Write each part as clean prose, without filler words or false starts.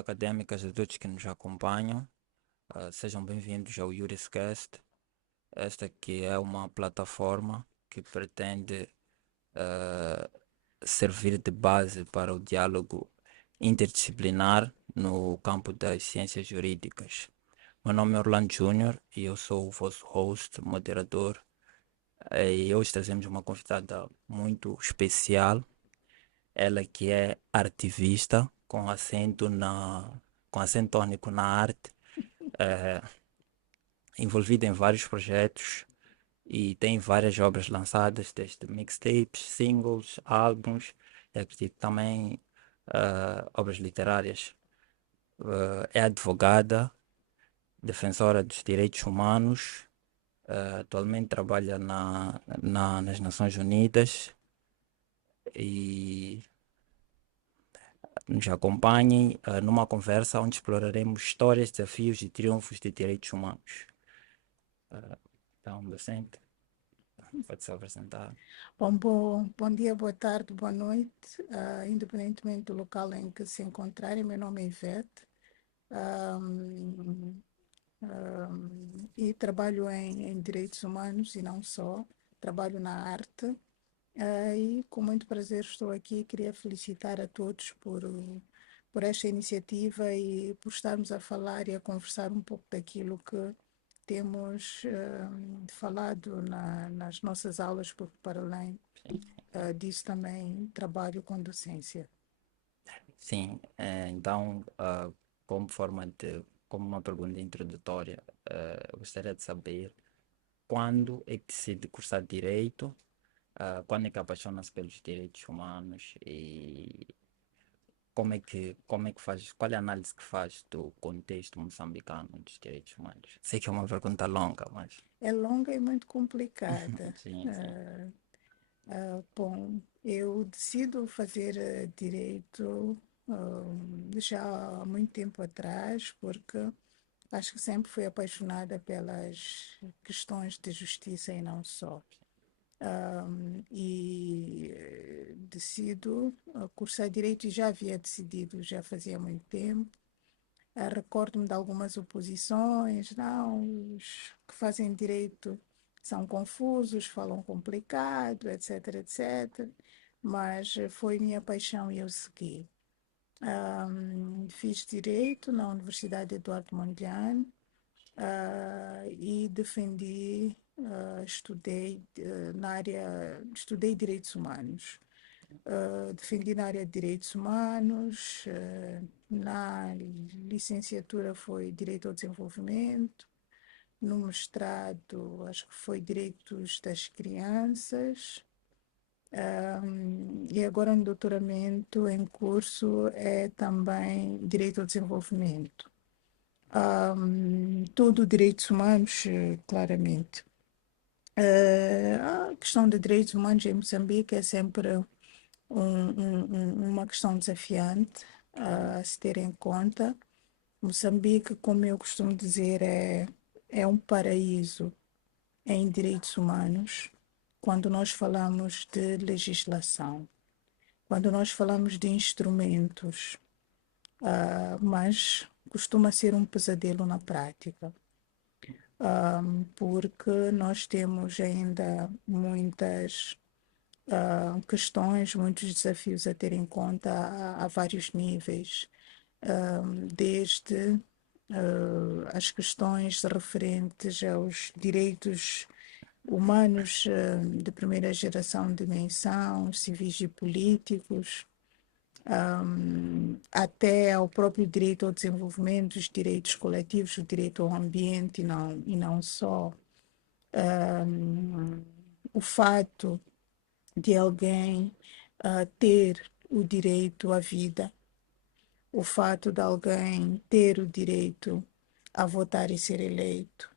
académicas, a todos que nos acompanham. Sejam bem-vindos ao Yuriscast. Esta que é uma plataforma que pretende ah, servir de base para o diálogo interdisciplinar no campo das ciências jurídicas. Meu nome é Orlando Júnior e eu sou o vosso host, moderador. E hoje trazemos uma convidada muito especial, ela que é artivista com acento tônico na arte, eh, envolvida em vários projetos e tem várias obras lançadas, desde mixtapes, singles, álbuns, e acredito também obras literárias. É advogada, defensora dos direitos humanos, atualmente trabalha nas Nações Unidas e nos acompanhem numa conversa onde exploraremos histórias, desafios e triunfos de direitos humanos. Então, docente, pode se apresentar. Bom dia, boa tarde, boa noite, independentemente do local em que se encontrarem. Meu nome é Ivete, ahm, e trabalho em direitos humanos e não só, trabalho na arte, e com muito prazer estou aqui. Queria felicitar a todos por esta iniciativa e por estarmos a falar e a conversar um pouco daquilo que temos falado nas nossas aulas, porque para além disso também trabalho com docência. Sim, então, como uma pergunta introdutória, eu gostaria de saber quando é que decide cursar Direito, quando é que apaixona-se pelos direitos humanos e como é que faz, qual é a análise que faz do contexto moçambicano dos direitos humanos? Sei que é uma pergunta longa, mas É longa e muito complicada. sim, sim. Bom, eu decido fazer direito já há muito tempo atrás, porque acho que sempre fui apaixonada pelas questões de justiça e não só. Decido cursar direito e já havia decidido, já fazia muito tempo. Recordo-me de algumas oposições, não, os que fazem direito são confusos, falam complicado, etc, etc. Mas foi minha paixão e eu segui. Fiz direito na Universidade Eduardo Mondlane, e defendi, estudei direitos humanos. Defendi na área de direitos humanos, na licenciatura foi Direito ao Desenvolvimento, no mestrado acho que foi Direitos das Crianças, e agora no doutoramento em curso é também Direito ao Desenvolvimento. Tudo direitos humanos, claramente. A questão de direitos humanos em Moçambique é sempre uma questão desafiante a se ter em conta. Moçambique, como eu costumo dizer, é um paraíso em direitos humanos quando nós falamos de legislação, quando nós falamos de instrumentos, mas costuma ser um pesadelo na prática, porque nós temos ainda muitas questões, muitos desafios a ter em conta a vários níveis, desde as questões referentes aos direitos humanos de primeira geração de dimensão, civis e políticos, até ao próprio direito ao desenvolvimento, os direitos coletivos, o direito ao ambiente e não só. O fato de alguém ter o direito à vida, o fato de alguém ter o direito a votar e ser eleito,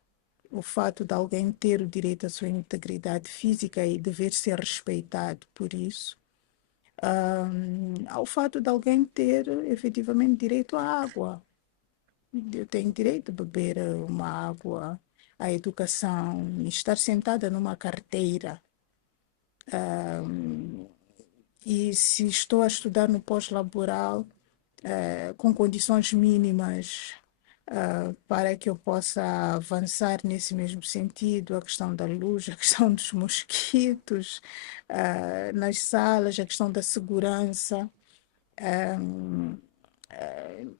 o fato de alguém ter o direito à sua integridade física e dever ser respeitado por isso, ao fato de alguém ter efetivamente direito à água. Eu tenho direito de beber uma água, à educação, estar sentada numa carteira. E se estou a estudar no pós-laboral, com condições mínimas para que eu possa avançar nesse mesmo sentido, a questão da luz, a questão dos mosquitos, nas salas, a questão da segurança,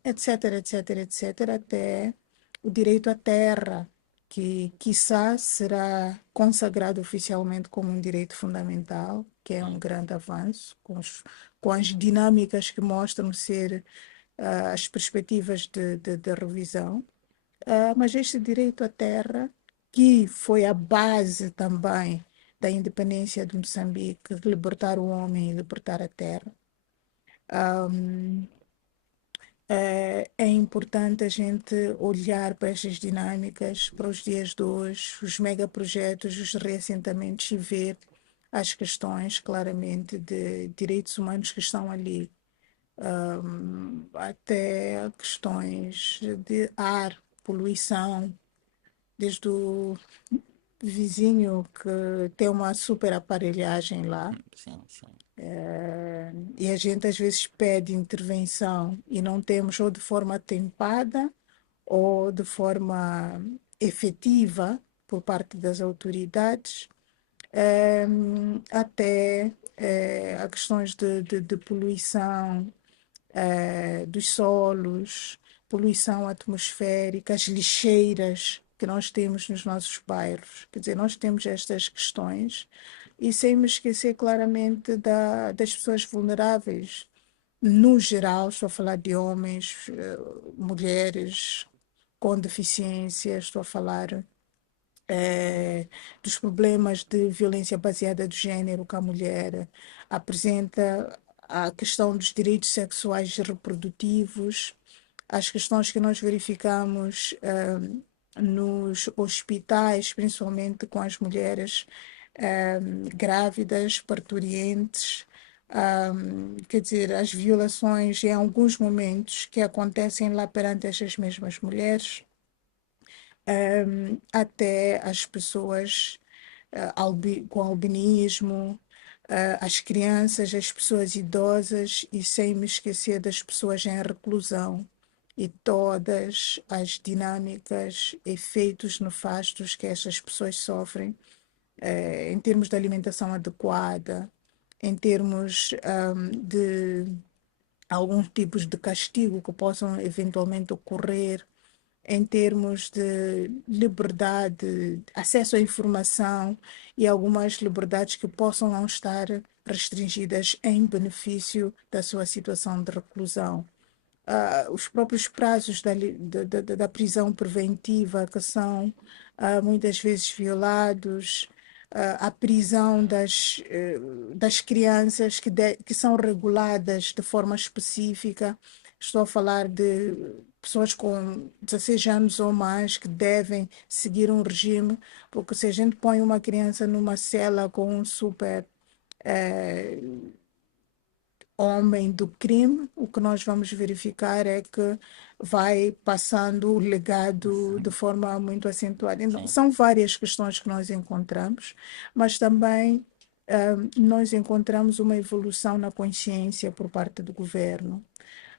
etc, etc, etc, até o direito à terra, que quiçá será consagrado oficialmente como um direito fundamental, que é um Sim, grande avanço, com as dinâmicas que mostram ser as perspectivas de revisão. Mas este direito à terra, que foi a base também da independência de Moçambique, libertar o homem e libertar a terra, é importante a gente olhar para estas dinâmicas, para os dias de hoje, os megaprojetos, os reassentamentos e ver as questões claramente de direitos humanos que estão ali, até questões de ar, poluição, desde o vizinho que tem uma super aparelhagem lá, sim, sim, e a gente às vezes pede intervenção e não temos ou de forma atempada ou de forma efetiva por parte das autoridades, até a questões de poluição dos solos, poluição atmosférica, as lixeiras que nós temos nos nossos bairros. Quer dizer, nós temos estas questões e sem me esquecer claramente das pessoas vulneráveis. No geral, estou a falar de homens, mulheres com deficiência, estou a falar dos problemas de violência baseada do género que a mulher apresenta, a questão dos direitos sexuais e reprodutivos, as questões que nós verificamos nos hospitais, principalmente com as mulheres grávidas, parturientes, quer dizer, as violações em alguns momentos que acontecem lá perante essas mesmas mulheres, até as pessoas com albinismo, as crianças, as pessoas idosas e sem me esquecer das pessoas em reclusão e todas as dinâmicas, efeitos nefastos que essas pessoas sofrem, em termos de alimentação adequada, em termos de alguns tipos de castigo que possam eventualmente ocorrer, em termos de liberdade, acesso à informação e algumas liberdades que possam não estar restringidas em benefício da sua situação de reclusão. Os próprios prazos da prisão preventiva que são muitas vezes violados, a prisão das crianças que são reguladas de forma específica. Estou a falar de pessoas com 16 anos ou mais que devem seguir um regime, porque se a gente põe uma criança numa cela com um super eh, homem do crime, o que nós vamos verificar é que vai passando o legado de forma muito acentuada. Então, sim, são várias questões que nós encontramos, mas também nós encontramos uma evolução na consciência por parte do governo,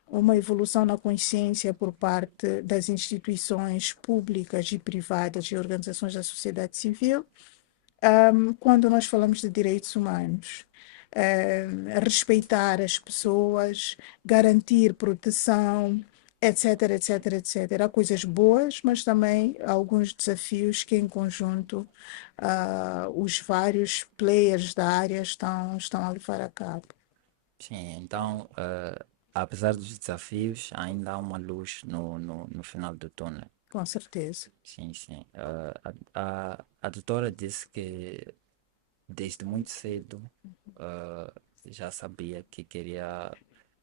uma evolução na consciência por parte das instituições públicas e privadas e organizações da sociedade civil, quando nós falamos de direitos humanos, respeitar as pessoas, garantir proteção, etc, etc, etc. Há coisas boas, mas também há alguns desafios que, em conjunto, os vários players da área estão a levar a cabo. sim. Então, apesar dos desafios, ainda há uma luz no final do túnel. Com certeza. Sim, sim. A doutora disse que desde muito cedo já sabia que queria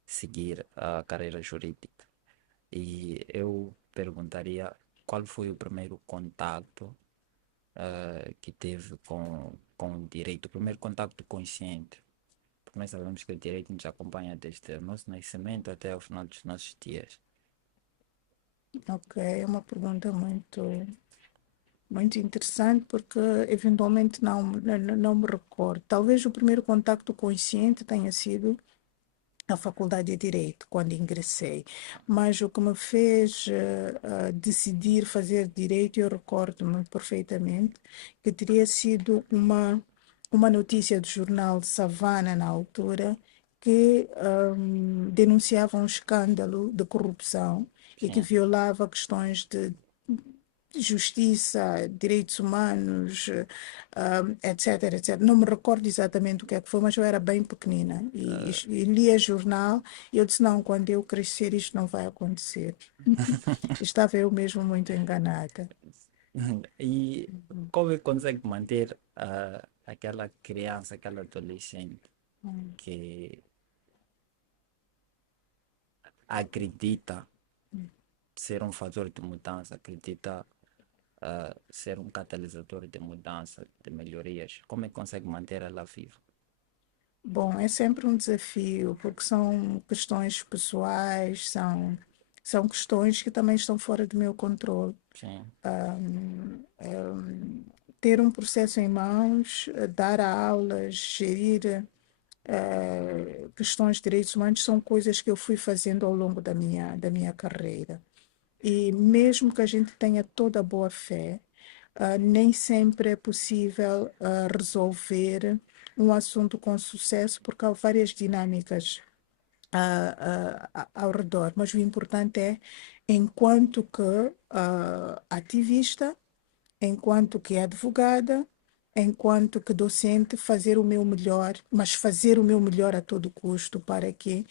seguir a carreira jurídica. E eu perguntaria qual foi o primeiro contato que teve com o direito, o primeiro contato consciente. Porque nós sabemos que o direito nos acompanha desde o nosso nascimento até o final dos nossos dias. Ok, é uma pergunta muito interessante porque eventualmente não me recordo. Talvez o primeiro contacto consciente tenha sido na Faculdade de Direito, quando ingressei. Mas o que me fez decidir fazer Direito, eu recordo-me perfeitamente que teria sido uma notícia do jornal Savana, na altura, que denunciava um escândalo de corrupção e que Sim. violava questões de justiça, direitos humanos, etc, etc. Não me recordo exatamente o que é que foi, mas eu era bem pequenina e lia jornal e eu disse, não, quando eu crescer isto não vai acontecer. Estava eu mesmo muito enganada. E como é que consegue manter aquela criança, aquela adolescente Hum. que acredita ser um fator de mudança, acredita ser um catalisador de mudança, de melhorias? Como é que consegue manter ela viva? Bom, é sempre um desafio, porque são questões pessoais, são questões que também estão fora do meu controle. Sim, Ahm, ahm, Ter um processo em mãos, dar aulas, gerir questões de direitos humanos são coisas que eu fui fazendo ao longo da minha carreira. E mesmo que a gente tenha toda a boa fé, nem sempre é possível resolver um assunto com sucesso, porque há várias dinâmicas ao redor. Mas o importante é, enquanto que ativista, enquanto que advogada, enquanto que docente, fazer o meu melhor, mas fazer o meu melhor a todo custo para que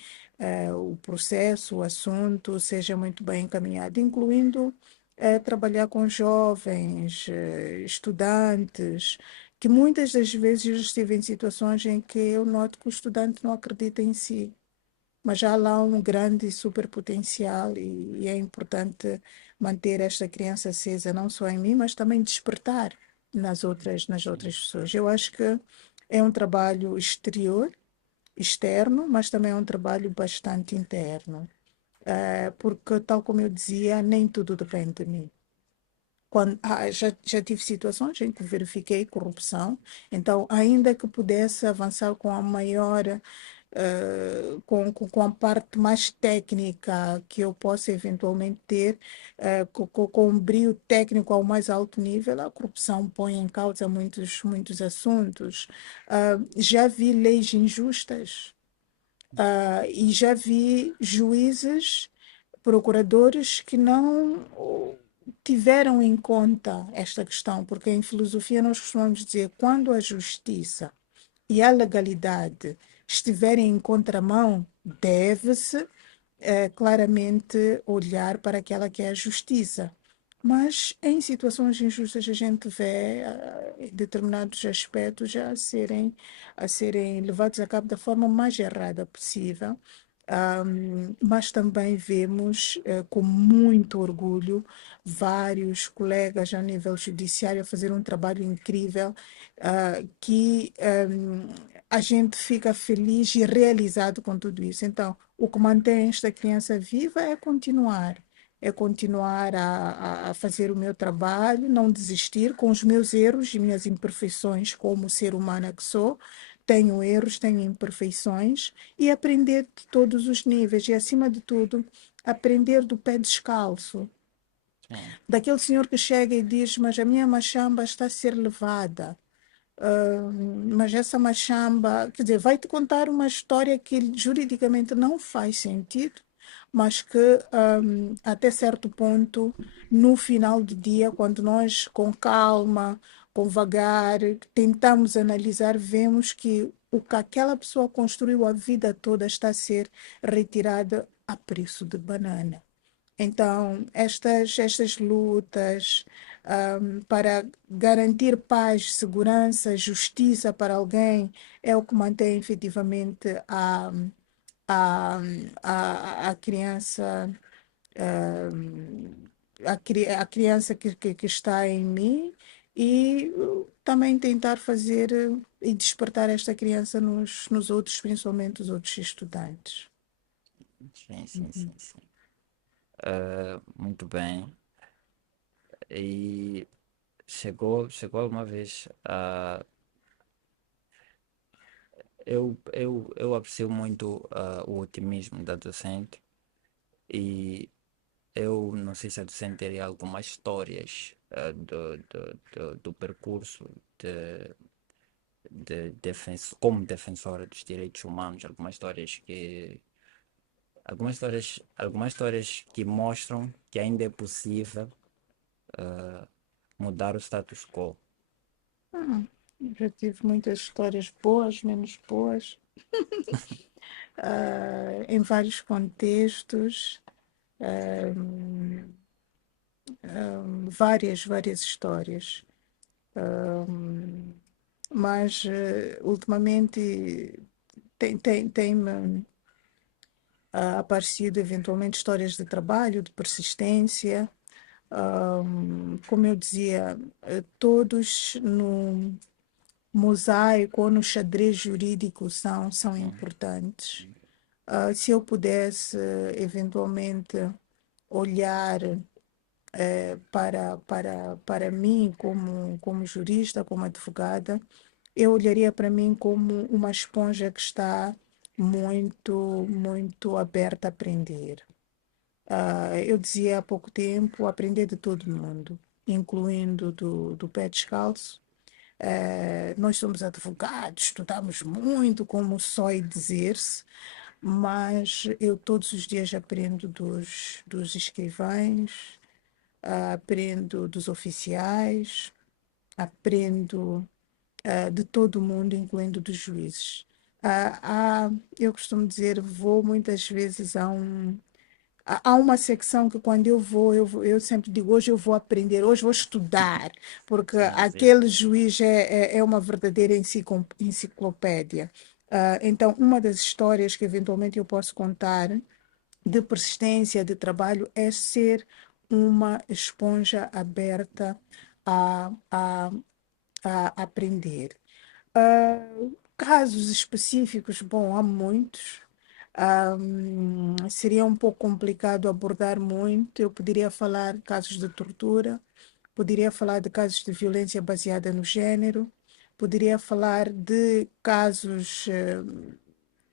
o processo, o assunto seja muito bem encaminhado, incluindo trabalhar com jovens, estudantes, que muitas das vezes eu estive em situações em que eu noto que o estudante não acredita em si, mas já há lá um grande super potencial e é importante manter esta criança acesa, não só em mim, mas também despertar nas outras sim, pessoas. Eu acho que é um trabalho exterior, externo, mas também é um trabalho bastante interno, porque, tal como eu dizia, nem tudo depende de mim. Já tive situações em que verifiquei corrupção, então, ainda que pudesse avançar com a maior com a parte mais técnica que eu possa eventualmente ter, com um brio técnico ao mais alto nível, a corrupção põe em causa muitos assuntos. Já vi leis injustas, e já vi juízes, procuradores que não tiveram em conta esta questão, porque em filosofia nós costumamos dizer quando a justiça e a legalidade estiverem em contramão, deve-se claramente olhar para aquela que é a justiça. Mas em situações injustas a gente vê determinados aspectos a serem levados a cabo da forma mais errada possível. Mas também vemos com muito orgulho vários colegas a nível judiciário a fazer um trabalho incrível, que a gente fica feliz e realizado com tudo isso. Então, o que mantém esta criança viva é continuar a fazer o meu trabalho, não desistir com os meus erros e minhas imperfeições como ser humana que sou. Tenho erros, tenho imperfeições e aprender de todos os níveis e, acima de tudo, aprender do pé descalço. sim, Daquele senhor que chega e diz: Mas a minha machamba está a ser levada. Mas essa machamba, quer dizer, vai-te contar uma história que juridicamente não faz sentido, mas que até certo ponto, no final do dia, quando nós com calma, com vagar, tentamos analisar, vemos que o que aquela pessoa construiu a vida toda está a ser retirada a preço de banana. Então, estas lutas, para garantir paz, segurança, justiça para alguém, é o que mantém efetivamente a, a criança, a criança que está em mim e também tentar fazer e despertar esta criança nos outros, principalmente os outros estudantes. sim, sim, Uhum. sim, sim. Muito bem. E chegou uma vez eu aprecio muito o otimismo da docente e eu não sei se a docente teria algumas histórias do percurso de, como defensora dos direitos humanos, algumas histórias que mostram que ainda é possível mudar o status quo. Hum, já tive muitas histórias boas, menos boas, em vários contextos, várias histórias. Mas ultimamente tem-me aparecido eventualmente histórias de trabalho, de persistência. Como eu dizia, todos no mosaico ou no xadrez jurídico são Sim, importantes. Se eu pudesse eventualmente olhar para mim como jurista, como advogada, eu olharia para mim como uma esponja que está muito aberta a aprender. Eu dizia há pouco tempo, aprender de todo mundo, incluindo do pé descalço. Nós somos advogados, estudamos muito, como sói dizer-se, mas eu todos os dias aprendo dos escrivães, aprendo dos oficiais, aprendo de todo mundo, incluindo dos juízes. Eu costumo dizer, vou muitas vezes há uma secção que quando eu sempre digo, hoje eu vou aprender, hoje vou estudar, porque sim, sim. aquele juiz é uma verdadeira enciclopédia. Então, uma das histórias que eventualmente eu posso contar de persistência, de trabalho, é ser uma esponja aberta a a aprender. Casos específicos, bom, há muitos. Seria um pouco complicado abordar muito. Eu poderia falar de casos de tortura, poderia falar de casos de violência baseada no género, poderia falar de casos,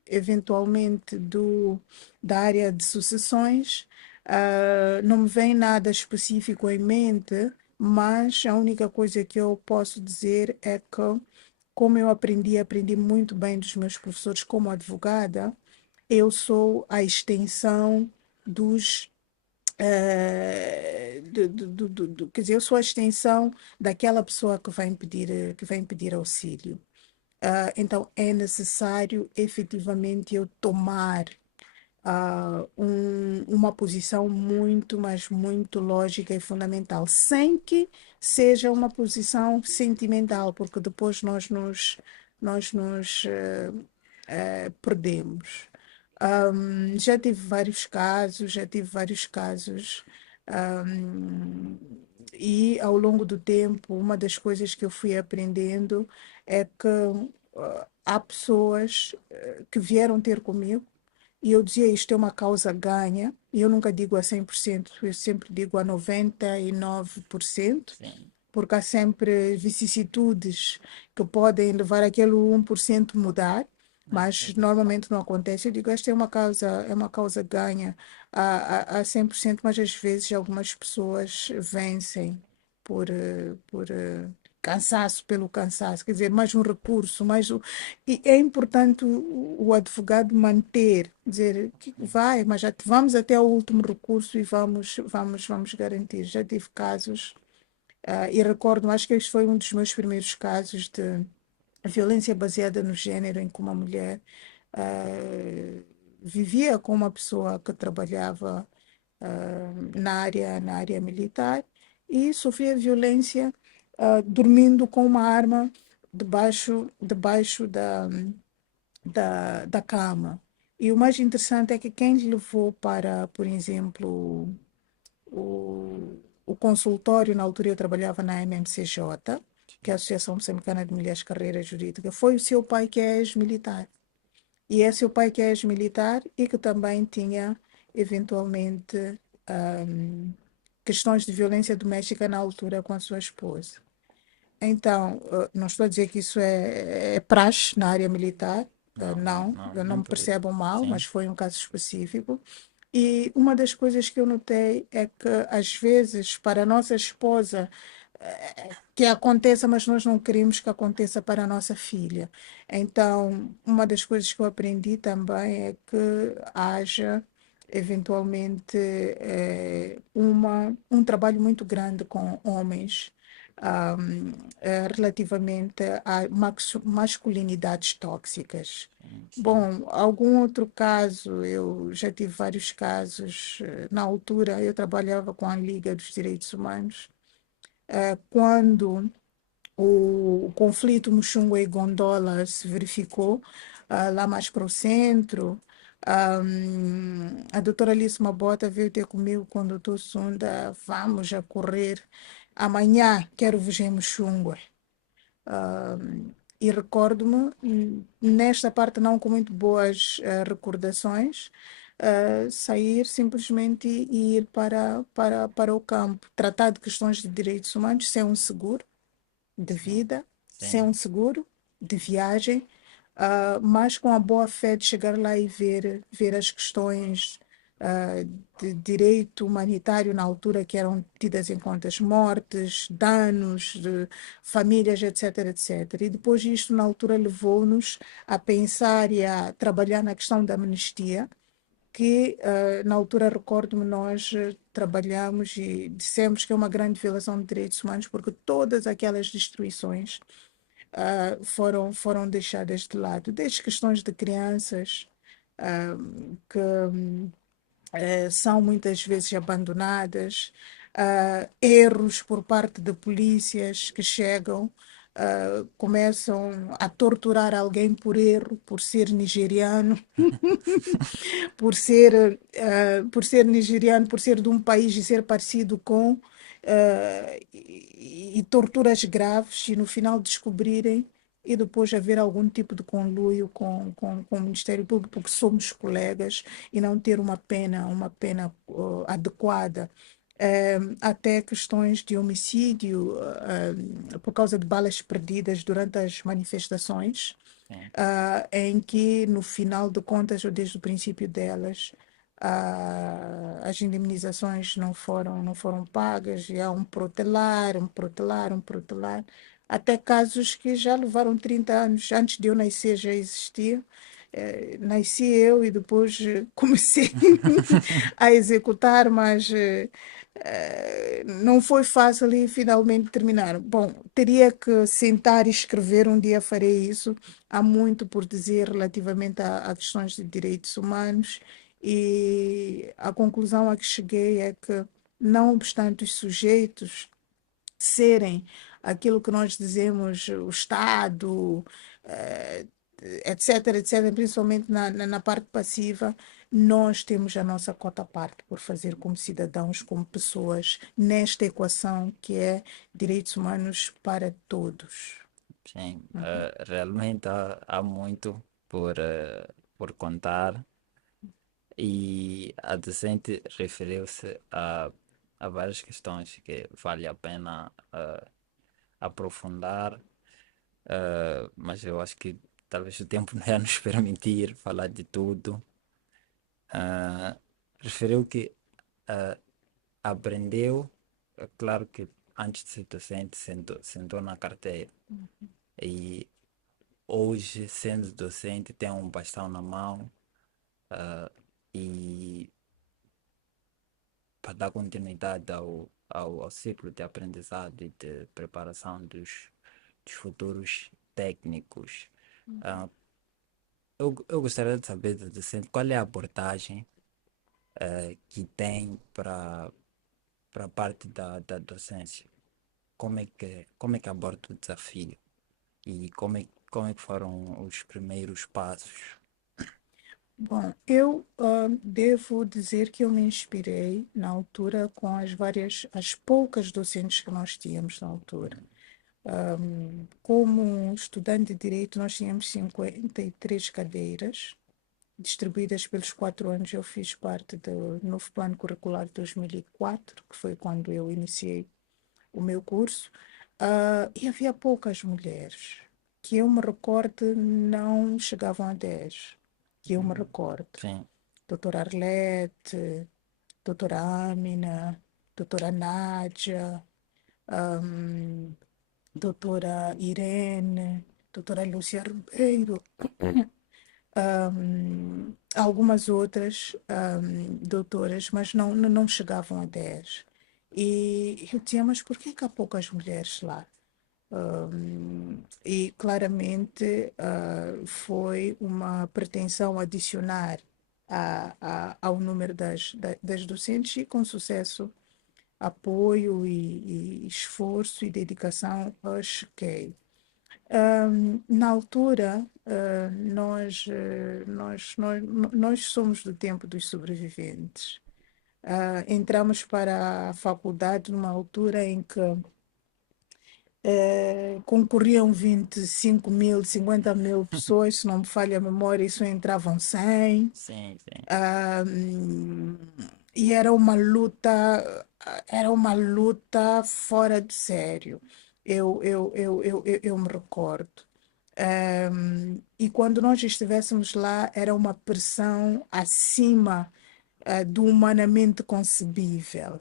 eventualmente, da área de sucessões. Não me vem nada específico em mente, mas a única coisa que eu posso dizer é que, como eu aprendi muito bem dos meus professores como advogada, eu sou a extensão dos. Quer dizer, eu sou a extensão daquela pessoa que vem pedir auxílio. Então, é necessário efetivamente eu tomar uma posição muito, mas muito lógica e fundamental, sem que seja uma posição sentimental, porque depois nós nos perdemos. Já tive vários casos, um, e ao longo do tempo, uma das coisas que eu fui aprendendo é que há pessoas que vieram ter comigo e eu dizia isto é uma causa ganha, e eu nunca digo a 100%, eu sempre digo a 99%, Sim, porque há sempre vicissitudes que podem levar aquele 1% mudar, mas exato. normalmente não acontece. Eu digo, esta é uma causa ganha a 100%, mas às vezes algumas pessoas vencem por cansaço pelo cansaço, quer dizer, mais um recurso, e é importante o advogado manter, dizer que vai, mas já vamos até o último recurso e vamos garantir. Já tive casos, e recordo, acho que este foi um dos meus primeiros casos de violência baseada no género, em que uma mulher ah, vivia com uma pessoa que trabalhava na área militar e sofria violência dormindo com uma arma debaixo da cama. E o mais interessante é que quem levou para, por exemplo, o consultório, na altura eu trabalhava na MMCJ, que é a Associação Moçambicana de Mulheres Carreira Jurídica, foi o seu pai que é ex-militar. E é seu pai que é ex-militar e que também tinha, eventualmente, questões de violência doméstica na altura com a sua esposa. Então, não estou a dizer que isso é praxe na área militar, Não, não, Não, não, não nem me por isso. percebam mal, Sim, mas foi um caso específico. E uma das coisas que eu notei é que, às vezes, para a nossa esposa, que aconteça, mas nós não queremos que aconteça para a nossa filha. Então, uma das coisas que eu aprendi também é que haja, eventualmente, um trabalho muito grande com homens. Relativamente a masculinidades tóxicas. sim, sim. Bom, algum outro caso, eu já tive vários casos. Na altura, eu trabalhava com a Liga dos Direitos Humanos. Quando o conflito Muxungue e Gondola se verificou, lá mais para o centro, a doutora Alice Mabota veio ter comigo com o doutor Sunda, vamos a correr, amanhã quero vos em Muxungue. E recordo-me, nesta parte não com muito boas recordações, sair simplesmente e ir para o campo, tratar de questões de direitos humanos, sem um seguro de Sim, vida, sem sim, um seguro de viagem, mas com a boa fé de chegar lá e ver as questões de direito humanitário na altura que eram tidas em conta as mortes, danos de famílias, etc, etc. E depois isto na altura levou-nos a pensar e a trabalhar na questão da amnistia, que na altura recordo-me nós trabalhamos e dissemos que é uma grande violação de direitos humanos porque todas aquelas destruições foram deixadas de lado, desde questões de crianças ah, que são muitas vezes abandonadas, erros por parte de polícias que chegam, começam a torturar alguém por erro, por ser nigeriano, por ser nigeriano, por ser de um país e ser parecido com, e torturas graves, e no final descobrirem e depois haver algum tipo de conluio com o Ministério Público, porque somos colegas, e não ter uma pena adequada. Até questões de homicídio por causa de balas perdidas durante as manifestações, sim. em que, no final de contas, ou desde o princípio delas, as indemnizações não foram pagas, e há um protelar, um protelar, um protelar, até casos que já levaram 30 anos. Antes de eu nascer já existia. Nasci eu e depois comecei a executar, mas não foi fácil e finalmente terminar. Bom, teria que sentar e escrever, um dia farei isso. Há muito por dizer relativamente a questões de direitos humanos, e a conclusão a que cheguei é que, não obstante os sujeitos serem aquilo que nós dizemos, o Estado, eh, etc, etc, principalmente na parte passiva, nós temos a nossa cota à parte por fazer como cidadãos, como pessoas, nesta equação que é direitos humanos para todos. Sim, Uhum. realmente há muito por contar e a docente referiu-se a várias questões que vale a pena aprofundar, mas eu acho que talvez o tempo não ia nos permitir falar de tudo. Ah, referiu que ah, aprendeu, é claro que antes de ser docente sentou na carteira e hoje, sendo docente, tem um bastão na mão, e para dar continuidade ao ciclo de aprendizado e de preparação dos futuros técnicos. Ah, eu gostaria de saber da docente qual é a abordagem que tem para a parte da docência. Como é que aborda o desafio e como é que foram os primeiros passos? Bom, eu devo dizer que eu me inspirei na altura com as poucas docentes que nós tínhamos na altura. Como estudante de direito, nós tínhamos 53 cadeiras, distribuídas pelos 4 anos. Eu fiz parte do novo plano curricular de 2004, que foi quando eu iniciei o meu curso, e havia poucas mulheres. que eu me recordo, não chegavam a 10, que eu me Uhum. recordo. Sim, Doutora Arlete, doutora Amina, doutora Nádia, hum, doutora Irene, doutora Lúcia Ribeiro, algumas outras doutoras, mas não chegavam a 10. E eu dizia, mas por que há poucas mulheres lá? E claramente foi uma pretensão adicionar ao número das docentes e com sucesso, apoio e esforço e dedicação, eu cheguei. Na altura, nós somos do tempo dos sobreviventes. Entramos para a faculdade numa altura em que concorriam 25 mil, 50 mil pessoas, se não me falha a memória, e só entravam 100. sim, sim. Ahm, e era uma luta fora de sério. Eu me recordo. E quando nós estivéssemos lá, era uma pressão acima, do humanamente concebível.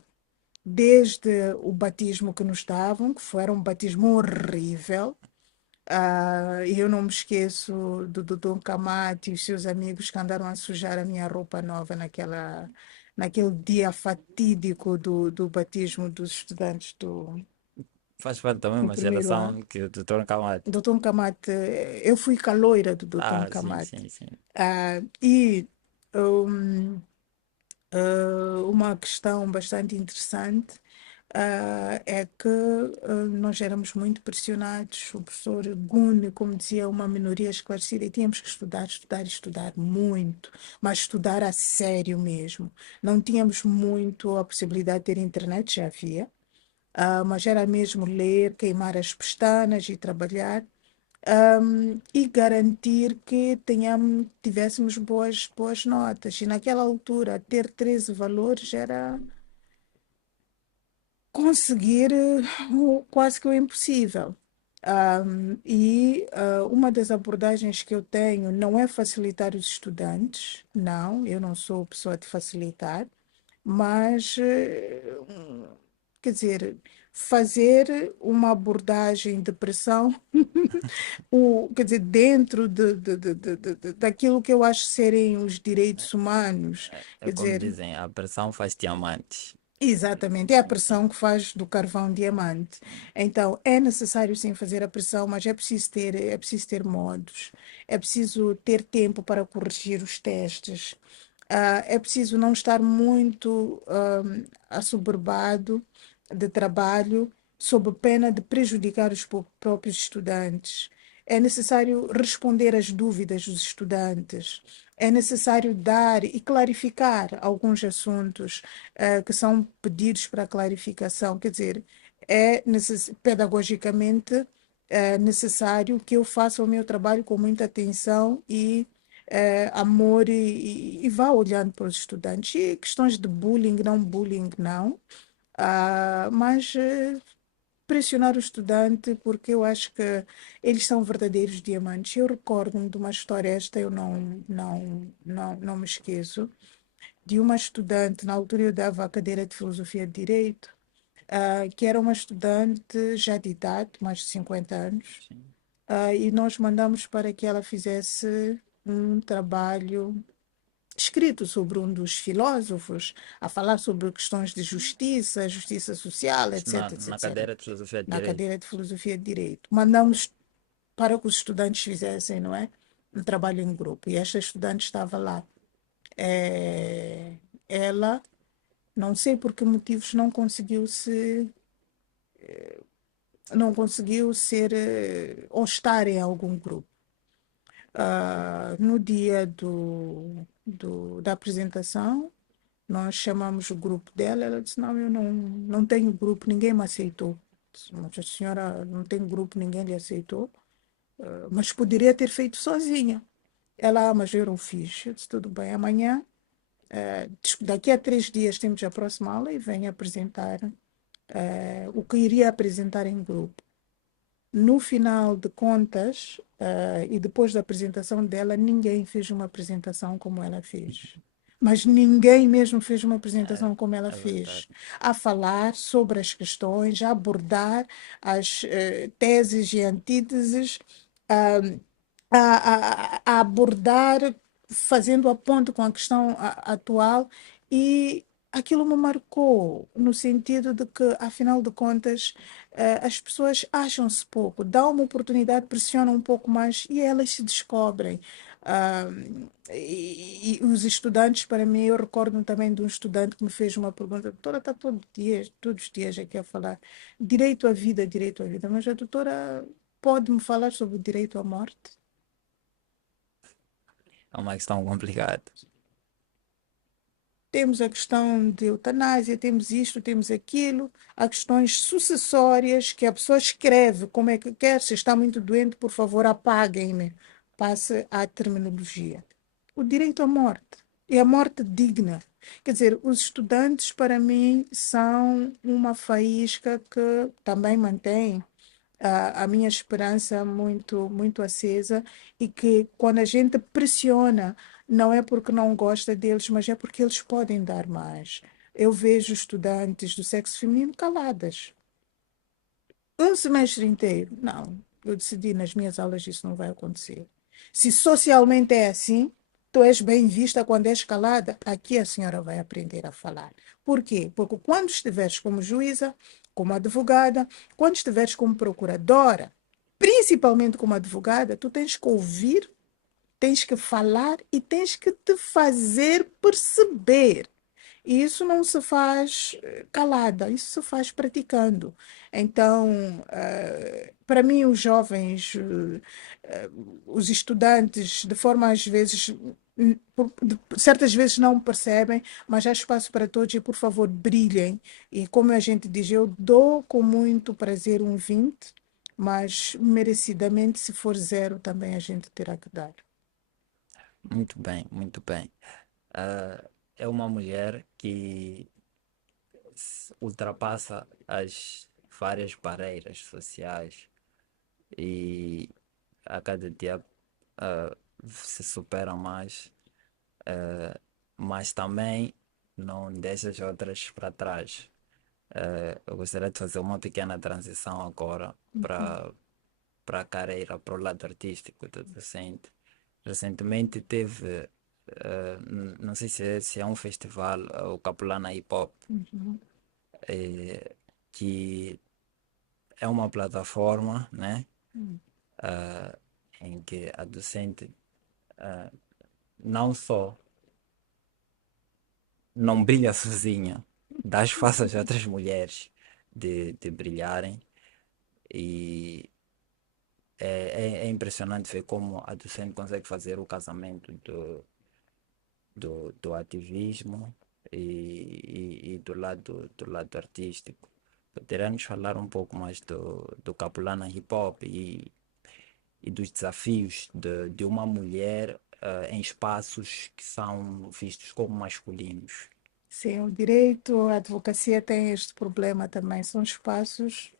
Desde o batismo que nos davam, que foi, era um batismo horrível. E eu não me esqueço do Dom Camate e os seus amigos que andaram a sujar a minha roupa nova naquele dia fatídico do batismo dos estudantes Faz parte da do mesma primeiro ano. geração que o Dr. Camate. Dr. Camate, eu fui caloira do Dr. Ah, sim, Camate. sim, sim. E um, uma questão bastante interessante é que nós éramos muito pressionados. O professor Gune, como dizia, uma minoria esclarecida, e tínhamos que estudar, estudar, estudar muito, mas estudar a sério mesmo. Não tínhamos muito a possibilidade de ter internet, já havia, mas era mesmo ler, queimar as pestanas e trabalhar. E garantir que tivéssemos boas notas. E naquela altura, ter 13 valores era conseguir quase que o impossível. Uma das abordagens que eu tenho não é facilitar os estudantes, não, eu não sou pessoa de facilitar, mas, quer dizer, fazer uma abordagem de pressão, quer dizer, dentro daquilo que eu acho serem os direitos humanos, É quer como dizer, dizem, a pressão faz diamantes. exatamente, é a Sim, pressão que faz do carvão diamante. Então, é necessário sim fazer a pressão, mas é preciso ter modos, é preciso ter tempo para corrigir os testes, é preciso não estar muito assoberbado de trabalho, sob pena de prejudicar os próprios estudantes. É necessário responder às dúvidas dos estudantes. É necessário dar e clarificar alguns assuntos que são pedidos para clarificação. Quer dizer, é pedagogicamente necessário que eu faça o meu trabalho com muita atenção e amor e vá olhando para os estudantes. E questões de bullying, não. Mas pressionar o estudante, porque eu acho que eles são verdadeiros diamantes. Eu recordo-me de uma história, esta eu não me esqueço, de uma estudante, na altura eu dava a cadeira de Filosofia de Direito, que era uma estudante já de idade, mais de 50 anos, sim. e nós mandamos para que ela fizesse um trabalho escrito sobre um dos filósofos, a falar sobre questões de justiça, justiça social, Isso etc, na etc, cadeira de filosofia de na direito. cadeira de Filosofia de Direito. Mandamos para que os estudantes fizessem, não é? Um trabalho em grupo. E esta estudante estava lá. Ela, não sei por que motivos, não conseguiu ser ou estar em algum grupo. No dia da apresentação, nós chamamos o grupo dela, ela disse, não, eu não tenho grupo, ninguém me aceitou. Disse, mas a senhora não tem grupo, ninguém lhe aceitou, mas poderia ter feito sozinha. Ela, mas eu não fiz. Eu disse, tudo bem, amanhã, daqui a 3 dias temos a próxima aula e venha apresentar o que iria apresentar em grupo. No final de contas, e depois da apresentação dela, ninguém fez uma apresentação como ela fez. Mas ninguém mesmo fez uma É, apresentação como ela é verdade. fez, a falar sobre as questões, a abordar as teses e antíteses, ah, a abordar, fazendo a ponte com a questão atual, e aquilo me marcou, no sentido de que, afinal de contas, as pessoas acham-se pouco, dão uma oportunidade, pressionam um pouco mais e elas se descobrem. Ah, e os estudantes, para mim, eu recordo também de um estudante que me fez uma pergunta: doutora, está todos os dias aqui a falar direito à vida, mas a doutora pode me falar sobre o direito à morte? É uma questão complicada. Temos a questão de eutanásia, temos isto, temos aquilo, há questões sucessórias que a pessoa escreve como é que quer, se está muito doente, por favor, apaguem-me. Passe à terminologia. O direito à morte e a morte digna. Quer dizer, os estudantes, para mim, são uma faísca que também mantém a minha esperança muito acesa, e que quando a gente pressiona, não é porque não gosta deles, mas é porque eles podem dar mais. Eu vejo estudantes do sexo feminino caladas. Um semestre inteiro. Não, eu decidi nas minhas aulas isso não vai acontecer. Se socialmente é assim, tu és bem vista quando és calada, aqui a senhora vai aprender a falar. Por quê? Porque quando estiveres como juíza, como advogada, quando estiveres como procuradora, principalmente como advogada, tu tens que ouvir, tens que falar e tens que te fazer perceber. E isso não se faz calada, isso se faz praticando. Então, para mim, os jovens, os estudantes, de forma às vezes, certas vezes não percebem, mas há espaço para todos e, por favor, brilhem. E como a gente diz, eu dou com muito prazer um 20, mas merecidamente, se for zero, também a gente terá que dar. Muito bem, muito bem. É uma mulher que ultrapassa as várias barreiras sociais e a cada dia se supera mais, mas também não deixa as outras para trás. Eu gostaria de fazer uma pequena transição agora Uhum. para a carreira, para o lado artístico do docente. Recentemente teve, não sei se é um festival, o Capulana Hip Hop, Uhum. eh, que é uma plataforma, né, Uhum. ah, em que a docente não só não brilha sozinha, dá espaço às outras mulheres de brilharem, e é impressionante ver como a docente consegue fazer o casamento do ativismo e do lado artístico. Poderia nos falar um pouco mais do Capulana Hip Hop e dos desafios de uma mulher em espaços que são vistos como masculinos. Sim, o direito, a advocacia tem este problema também. São espaços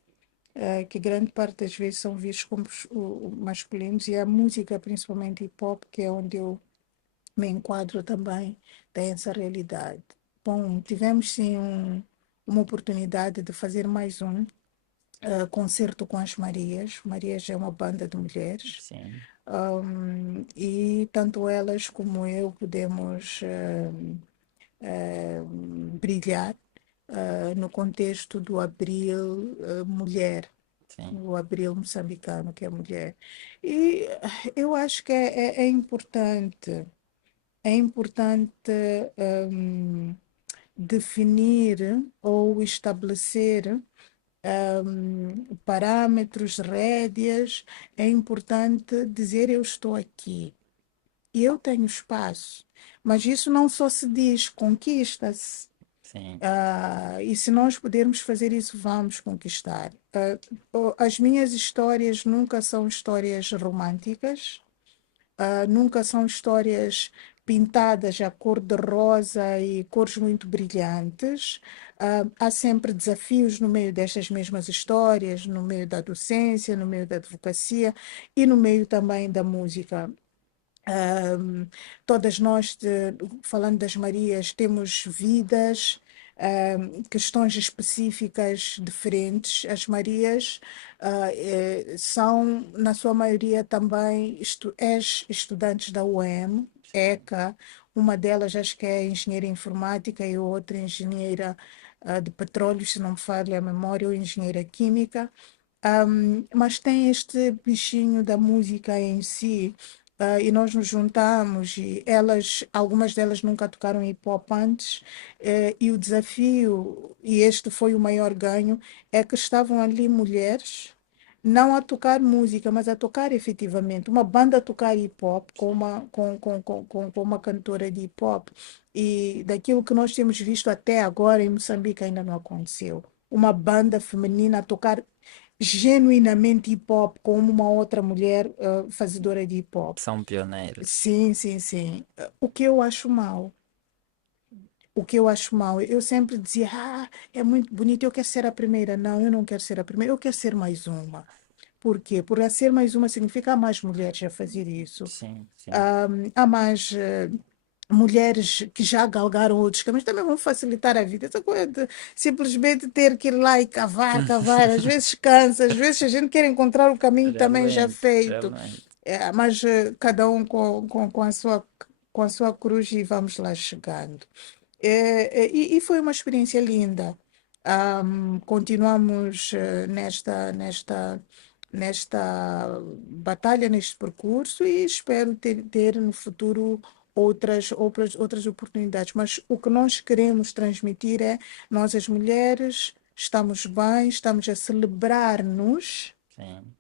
que grande parte das vezes são vistos como masculinos, e a música, principalmente hip hop, que é onde eu me enquadro também, tem essa realidade. Bom, tivemos sim uma oportunidade de fazer mais um concerto com as Marias. Marias é uma banda de mulheres. Sim, E tanto elas como eu pudemos brilhar no contexto do Abril Mulher, sim, o Abril moçambicano, que é mulher. E eu acho que é importante definir ou estabelecer parâmetros, rédeas. É importante dizer: eu estou aqui e eu tenho espaço. Mas isso não só se diz, conquista-se. sim, E se nós pudermos fazer isso, vamos conquistar. As minhas histórias nunca são histórias românticas, nunca são histórias pintadas a cor de rosa e cores muito brilhantes. Há sempre desafios no meio destas mesmas histórias, no meio da docência, no meio da advocacia e no meio também da música. Ahm, Todas nós, falando das Marias, temos vidas, questões específicas diferentes. As Marias, são, na sua maioria, também estudantes da UEM, ECA. Uma delas acho que é engenheira informática e outra engenheira, de petróleo, se não me falha a memória, ou engenheira química. Mas tem este bichinho da música em si, e nós nos juntamos e algumas delas nunca tocaram hip hop antes, e o desafio, e este foi o maior ganho, é que estavam ali mulheres, não a tocar música, mas a tocar efetivamente, uma banda a tocar hip hop com uma cantora de hip hop. E daquilo que nós temos visto até agora em Moçambique ainda não aconteceu. Uma banda feminina a tocar genuinamente hip hop como uma outra mulher, fazedora de hip hop. São pioneiros. Sim, sim, sim. O que eu acho mal, o que eu acho mal, eu sempre dizia, é muito bonito, eu quero ser a primeira. Não, eu não quero ser a primeira, eu quero ser mais uma. Por quê? Porque ser mais uma significa há mais mulheres a fazer isso. Sim, sim. Há mais, mulheres que já galgaram outros caminhos, também vão facilitar a vida. Essa coisa de simplesmente ter que ir lá e cavar, cavar, às vezes cansa, às vezes a gente quer encontrar o caminho também já Realmente, feito. realmente. Mas cada um com a sua cruz e vamos lá chegando. E foi uma experiência linda. Continuamos, nesta batalha, neste percurso, e espero ter no futuro outras oportunidades. Mas o que nós queremos transmitir é: nós, as mulheres, estamos bem, Sim,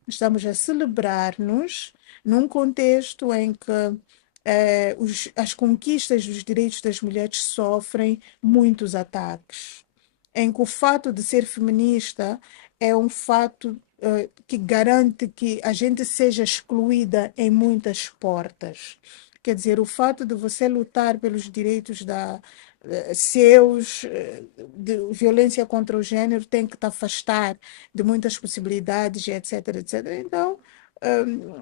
estamos a celebrar-nos num contexto em que, as conquistas dos direitos das mulheres sofrem muitos ataques, em que o fato de ser feminista é um fato, que garante que a gente seja excluída em muitas portas. Quer dizer, o fato de você lutar pelos direitos seus, de violência contra o gênero, tem que te afastar de muitas possibilidades, etc, etc. Então,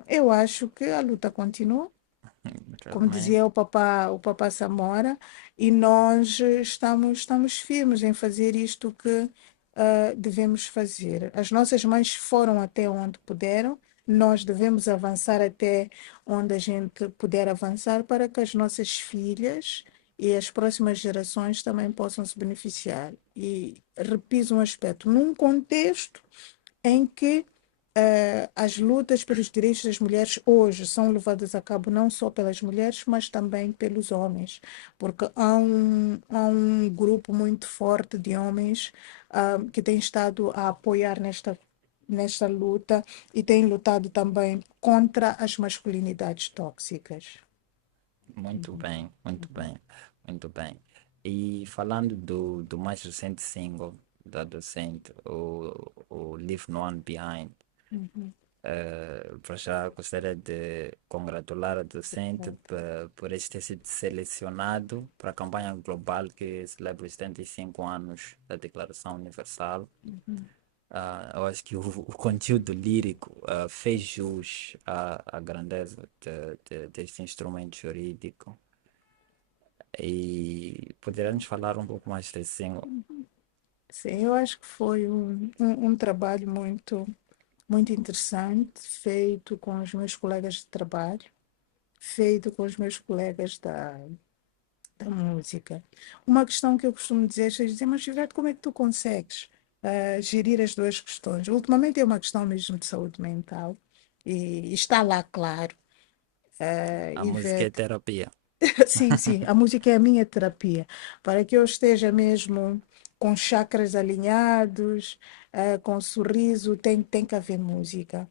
eu acho que a luta continua, como realmente. dizia o papá Samora, e nós, estamos firmes em fazer isto que, devemos fazer. As nossas mães foram até onde puderam, nós devemos avançar até onde a gente puder avançar para que as nossas filhas e as próximas gerações também possam se beneficiar. E repiso um aspecto, num contexto em que, as lutas pelos direitos das mulheres hoje são levadas a cabo não só pelas mulheres, mas também pelos homens, porque há um grupo muito forte de homens, que tem estado a apoiar nesta luta e tem lutado também contra as masculinidades tóxicas. Muito bem, muito bem, muito bem. E falando do mais recente single da Docente, o Leave No One Behind, Uhum. para já gostaria de congratular a Docente por este ter sido selecionado para a campanha global que celebra os 75 anos da Declaração Universal. Eu acho que o conteúdo lírico fez jus à grandeza deste instrumento jurídico. E poderemos falar um pouco mais desse single. Sim, eu acho que foi um trabalho muito, muito interessante, feito com os meus colegas de trabalho, feito com os meus colegas da música. Uma questão que eu costumo dizer, é dizer, mas Ivete, como é que tu consegues, gerir as duas questões? Ultimamente é uma questão mesmo de saúde mental, e está lá claro. A música é Ivete, terapia. sim, sim, a música é a minha terapia. Para que eu esteja mesmo com chakras alinhados, com sorriso, tem que haver música.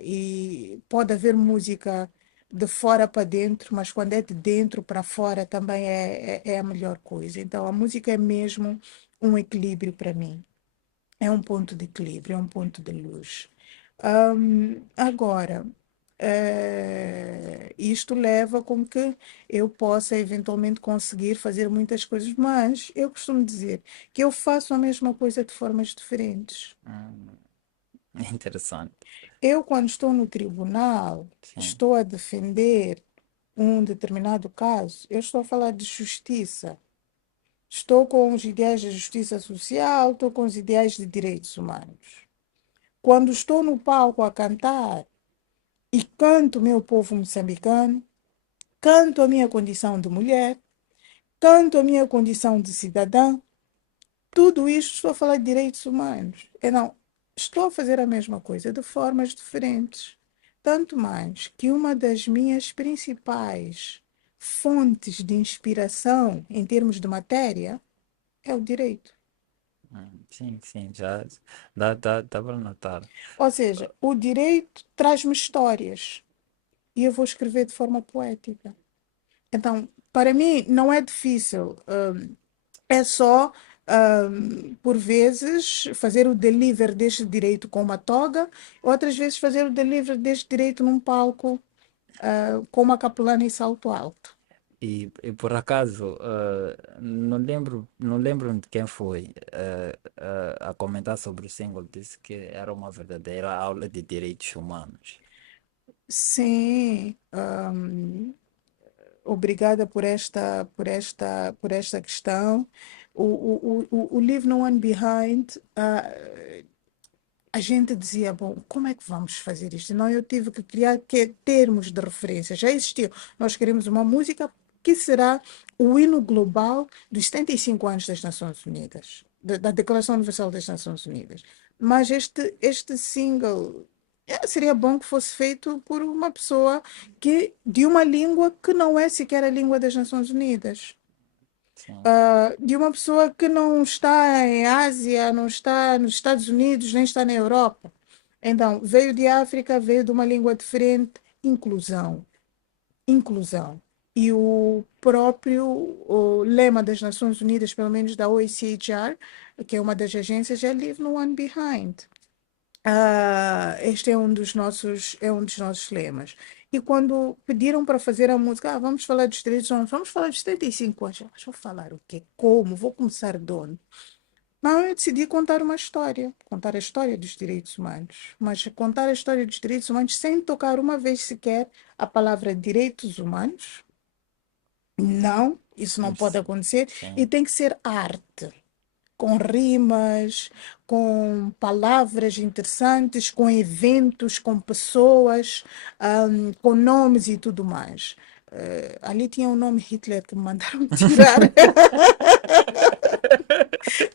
E pode haver música de fora para dentro, mas quando é de dentro para fora também é a melhor coisa. Então a música é mesmo um equilíbrio para mim. É um ponto de equilíbrio, é um ponto de luz. Agora, Isto leva com que eu possa eventualmente conseguir fazer muitas coisas, mas eu costumo dizer que eu faço a mesma coisa de formas diferentes. Hum, interessante. Eu, quando estou no tribunal, Sim. estou a defender um determinado caso, eu estou a falar de justiça. Estou com os ideais de justiça social, estou com os ideais de direitos humanos. Quando estou no palco a cantar e canto o meu povo moçambicano, canto a minha condição de mulher, canto a minha condição de cidadã, tudo isto estou a falar de direitos humanos. Eu não estou a fazer a mesma coisa de formas diferentes. Tanto mais que uma das minhas principais fontes de inspiração em termos de matéria é o direito. Sim, sim, já dá para notar. Ou seja, o direito traz-me histórias e eu vou escrever de forma poética. Então, para mim, não é difícil. É só, por vezes, fazer o delivery deste direito com uma toga, outras vezes fazer o delivery deste direito num palco, com uma capelana e salto alto. E por acaso, não lembro de quem foi a comentar sobre o single, disse que era uma verdadeira aula de direitos humanos. Sim, obrigada por esta questão. O Leave No One Behind, a gente dizia, bom, como é que vamos fazer isto? Não, eu tive que criar termos de referência. Já existiu. Nós queremos uma música que será o hino global dos 75 anos das Nações Unidas, da Declaração Universal das Nações Unidas. Mas este single seria bom que fosse feito por uma pessoa de uma língua que não é sequer a língua das Nações Unidas, Sim, de uma pessoa que não está em Ásia, não está nos Estados Unidos, nem está na Europa. Então, veio de África, veio de uma língua diferente, inclusão, inclusão. E o próprio lema das Nações Unidas, pelo menos da OHCHR, que é uma das agências, é Leave No One Behind. Este é um dos nossos lemas. E quando pediram para fazer a música, vamos falar dos direitos humanos, vamos falar dos 75 anos. Mas vou falar o quê? Como? Vou começar de onde? Não, eu decidi contar a história dos direitos humanos. Mas contar a história dos direitos humanos sem tocar uma vez sequer a palavra direitos humanos, não, isso não pode acontecer. E sim. tem que ser arte com rimas, com palavras interessantes, com eventos, com pessoas, com nomes e tudo mais. Ali tinha o nome Hitler que me mandaram tirar,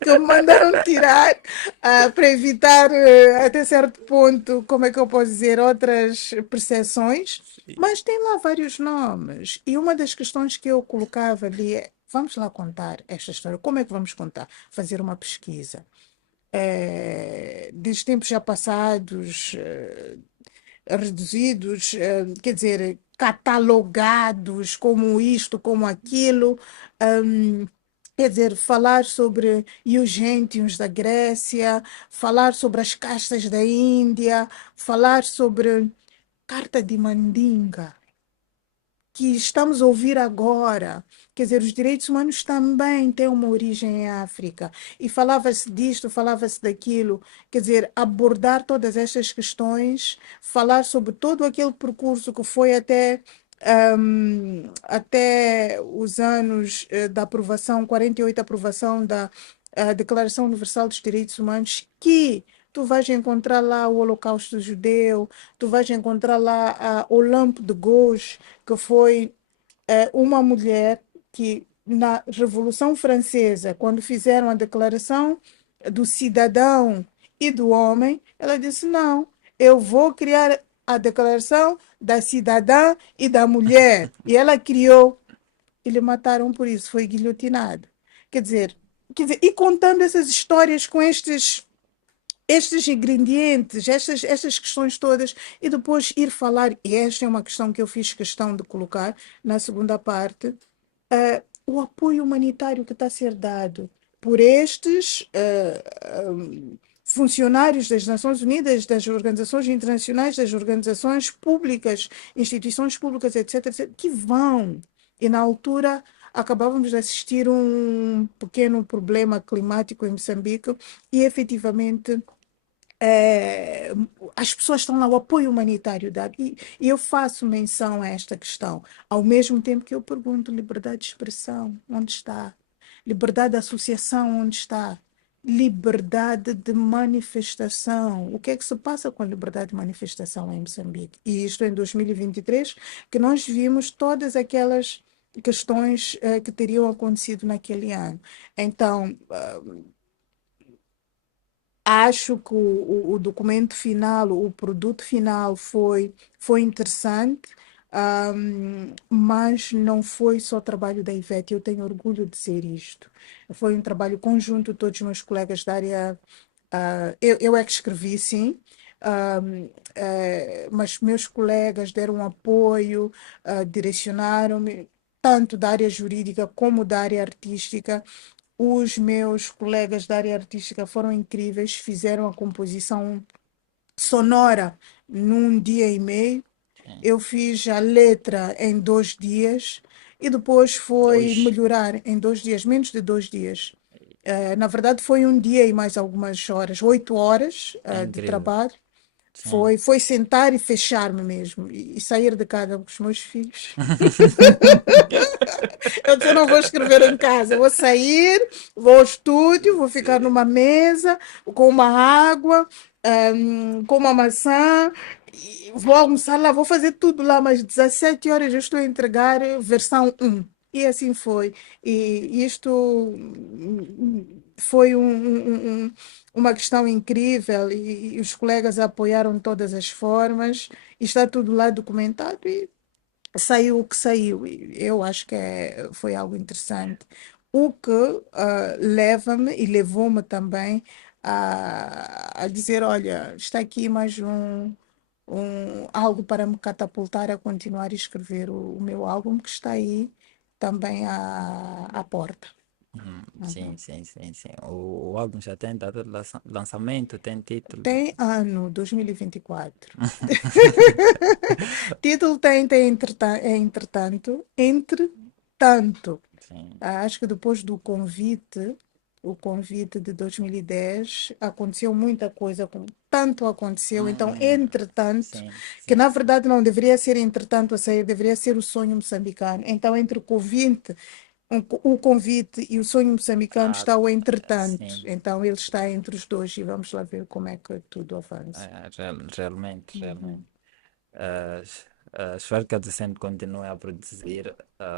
que me mandaram tirar para evitar, até certo ponto, como é que eu posso dizer, outras percepções. Mas tem lá vários nomes. E uma das questões que eu colocava ali é: vamos lá contar esta história. Como é que vamos contar? Fazer uma pesquisa. Dos tempos já passados, reduzidos, quer dizer, catalogados como isto, como aquilo. hum, Quer dizer, falar sobre Eugêntios da Grécia, falar sobre as castas da Índia, falar sobre Carta de Mandinga, que estamos a ouvir agora. Quer dizer, os direitos humanos também têm uma origem em África. E falava-se disto, falava-se daquilo. Quer dizer, abordar todas estas questões, falar sobre todo aquele percurso que foi até os anos da aprovação, 48, aprovação da Declaração Universal dos Direitos Humanos, que tu vais encontrar lá o Holocausto Judeu, tu vais encontrar lá a Olympe de Gouges, que foi uma mulher que, na Revolução Francesa, quando fizeram a declaração do cidadão e do homem, ela disse: não, eu vou criar a declaração da cidadã e da mulher. E ela criou, e lhe mataram por isso, foi guilhotinada. Quer dizer, e contando essas histórias com estes ingredientes, estas questões todas, e depois ir falar, e esta é uma questão que eu fiz questão de colocar na segunda parte, o apoio humanitário que está a ser dado por estes funcionários das Nações Unidas, das organizações internacionais, das organizações públicas, instituições públicas, etc., etc., que vão. E na altura acabávamos de assistir um pequeno problema climático em Moçambique e efetivamente é, as pessoas estão lá, o apoio humanitário dado. E eu faço menção a esta questão, ao mesmo tempo que eu pergunto: liberdade de expressão, onde está? Liberdade de associação, onde está? Liberdade de manifestação. O que é que se passa com a liberdade de manifestação em Moçambique? E isto em 2023, que nós vimos todas aquelas questões que teriam acontecido naquele ano. Então, acho que o documento final, o produto final foi interessante, mas não foi só trabalho da Ivete, eu tenho orgulho de dizer isto. Foi um trabalho conjunto de todos os meus colegas da área. Eu é que escrevi, sim, mas meus colegas deram apoio, direcionaram-me, tanto da área jurídica como da área artística. Os meus colegas da área artística foram incríveis, fizeram a composição sonora num dia e meio. Sim. Eu fiz a letra em 2 dias e depois foi Hoje melhorar em 2 dias, menos de 2 dias. Na verdade, foi um dia e mais algumas horas, 8 horas é de incrível. trabalho. Sim. Foi sentar e fechar-me mesmo e sair de casa com os meus filhos. Eu disse: eu não vou escrever em casa, eu vou sair, vou ao estúdio, vou ficar Sim. numa mesa com uma água, com uma maçã, e vou almoçar lá, vou fazer tudo lá, mas 17 horas eu estou a entregar versão 1. E assim foi. E isto foi uma questão incrível e os colegas apoiaram de todas as formas. E está tudo lá documentado e saiu o que saiu. E eu acho que foi algo interessante. O que leva-me e levou-me também a dizer: olha, está aqui mais algo para me catapultar a continuar a escrever o meu álbum, que está aí também à porta. Sim, Uhum. sim, sim, sim. O álbum já tem data de lançamento, tem título. Tem ano 2024. Título entretanto. Sim. Acho que depois do convite, o convite de 2010, aconteceu muita coisa, tanto aconteceu, então, Hum, entretanto, sim, que sim, na sim. verdade não deveria ser entretanto a sair, deveria ser o sonho moçambicano. Então, entre o convite e o sonho moçambicano Ah, está o entretanto. sim. Então, ele está entre os dois e vamos lá ver como é que tudo avança. Realmente, realmente. Uhum. Espero que a Docente continue a produzir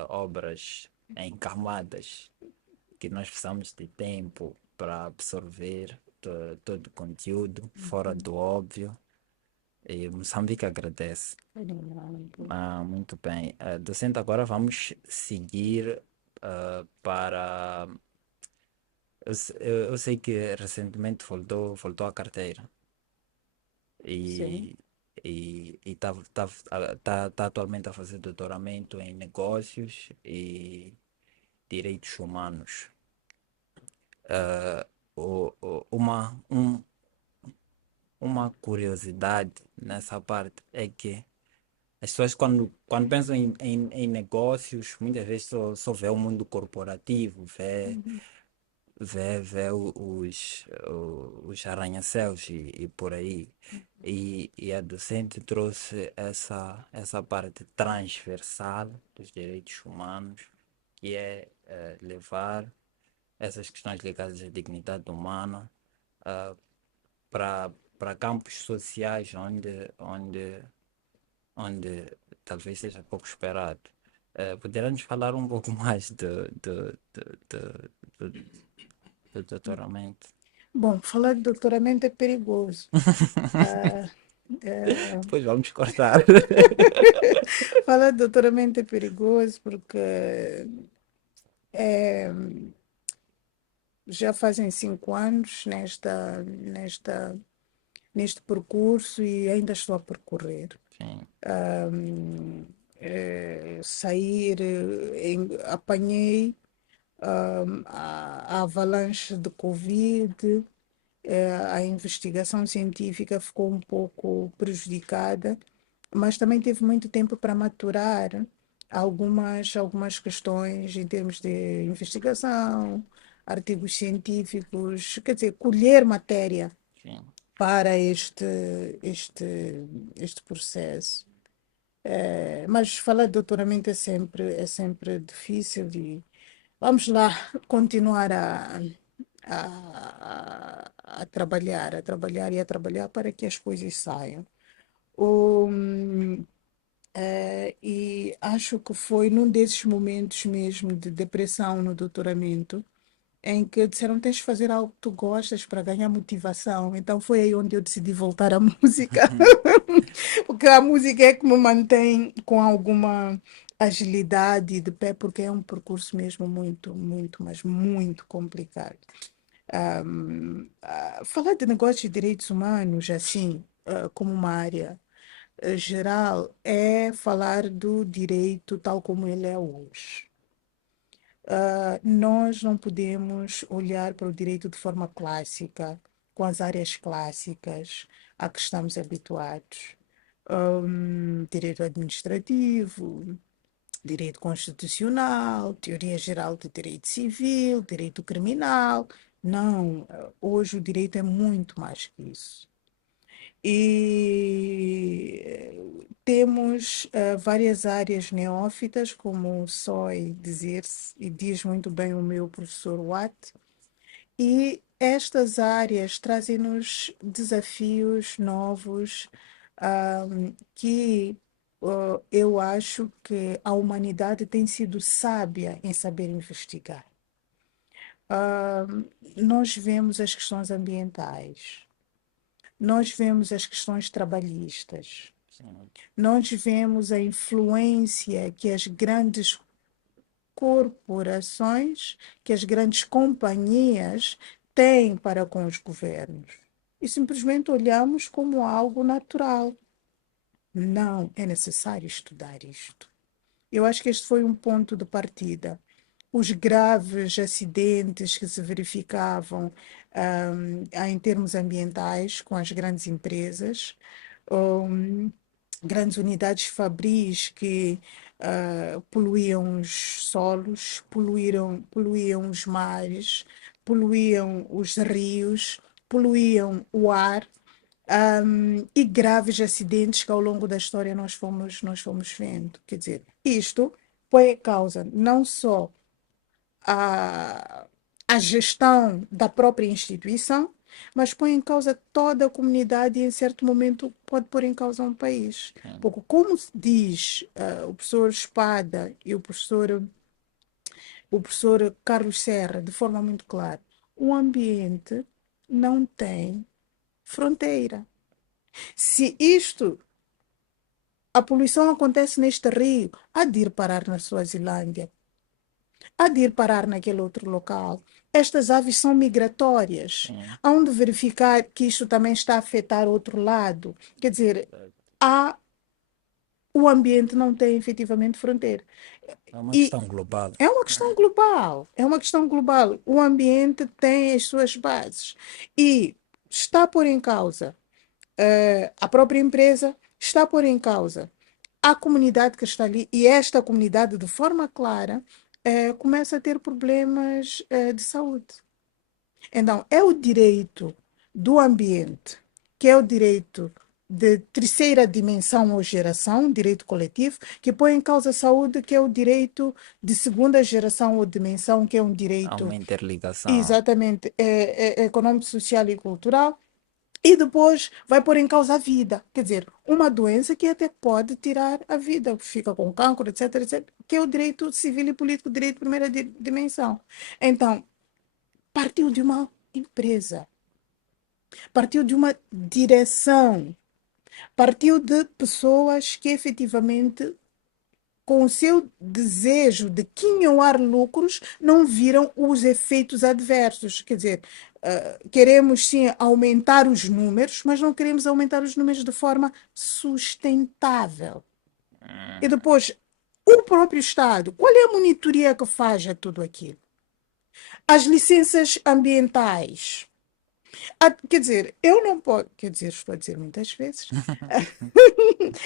obras em camadas, que nós precisamos de tempo para absorver todo o conteúdo, fora do óbvio. E Moçambique agradece. Muito bem. Docente, agora vamos seguir para. Eu sei que recentemente voltou à carteira Sim. e tá atualmente a fazer doutoramento em negócios e direitos humanos. Uma curiosidade nessa parte é que as pessoas, quando pensam em negócios, muitas vezes só vê o mundo corporativo, Uhum. vê os arranha-céus e por aí. E a docente trouxe essa parte transversal dos direitos humanos, que é levar essas questões ligadas à dignidade humana para campos sociais onde talvez seja pouco esperado. Poderá-nos falar um pouco mais do doutoramento? Bom, falar de doutoramento é perigoso. Ah, é, Depois vamos cortar. falar de doutoramento é perigoso porque já fazem 5 anos neste percurso e ainda estou a percorrer. Sim, Sair, apanhei a avalanche de Covid, A investigação científica ficou um pouco prejudicada, mas também teve muito tempo para maturar algumas questões em termos de investigação, artigos científicos, quer dizer, colher matéria sim. para este, este processo. Mas falar de doutoramento é sempre difícil e vamos lá continuar a trabalhar e a trabalhar para que as coisas saiam. O, e acho que foi num desses momentos mesmo de depressão no doutoramento em que disseram tens de fazer algo que tu gostas para ganhar motivação. Então foi aí onde eu decidi voltar à música, porque a música é que me mantém com alguma agilidade de pé, porque é um percurso mesmo mas muito complicado. Falar de negócios de direitos humanos, assim, como uma área geral, é falar do direito tal como ele é hoje. Nós não podemos olhar para o direito de forma clássica, com as áreas clássicas a que estamos habituados. Direito administrativo, direito constitucional, teoria geral do direito civil, direito criminal. Não, hoje o direito é muito mais que isso. E temos várias áreas neófitas, como SOI dizer-se, e diz muito bem o meu professor Watt, e estas áreas trazem-nos desafios novos, que eu acho que a humanidade tem sido sábia em saber investigar. Nós vemos as questões ambientais, nós vemos as questões trabalhistas, Sim. nós vemos a influência que as grandes corporações, que as grandes companhias têm para com os governos. E simplesmente olhamos como algo natural. Não, é necessário estudar isto. Eu acho que este foi um ponto de partida. Os graves acidentes que se verificavam em termos ambientais com as grandes empresas, um, grandes unidades fabris que poluíam os solos, poluíam os mares, poluíam os rios, poluíam o ar, e graves acidentes que ao longo da história nós fomos vendo. Quer dizer, isto põe em causa não só a, a gestão da própria instituição, mas põe em causa toda a comunidade e, em certo momento, pode pôr em causa um país. Sim. Porque, como diz o professor Espada e o professor Carlos Serra, de forma muito clara, o ambiente não tem fronteira. Se isto, a poluição acontece neste rio, há de ir parar na Suazilândia, há de ir parar naquele outro local. Estas aves são migratórias. Sim. Há onde verificar que isto também está a afetar outro lado. Quer dizer, há, o ambiente não tem efetivamente fronteira. É uma E questão global. é uma questão global. É uma questão global. O ambiente tem as suas bases. E está a pôr em causa a própria empresa, está a pôr em causa a comunidade que está ali, e esta comunidade, de forma clara, começa a ter problemas de saúde. Então, é o direito do ambiente, que é o direito de terceira dimensão ou geração, direito coletivo, que põe em causa a saúde, que é o direito de segunda geração ou dimensão, que é um Há direito uma interligação. exatamente econômico, social e cultural, e depois vai pôr em causa a vida. Quer dizer, uma doença que até pode tirar a vida, fica com cancro, etc, etc, que é o direito civil e político, o direito de primeira dimensão. Então, partiu de uma empresa, partiu de uma direção, partiu de pessoas que efetivamente, com o seu desejo de quinhoar lucros, não viram os efeitos adversos. Quer dizer, queremos sim aumentar os números, mas não queremos aumentar os números de forma sustentável. E Hum, depois, o próprio Estado, qual é a monitoria que faz a tudo aquilo? As licenças ambientais. Quer dizer, eu não posso, quer dizer, estou a dizer muitas vezes,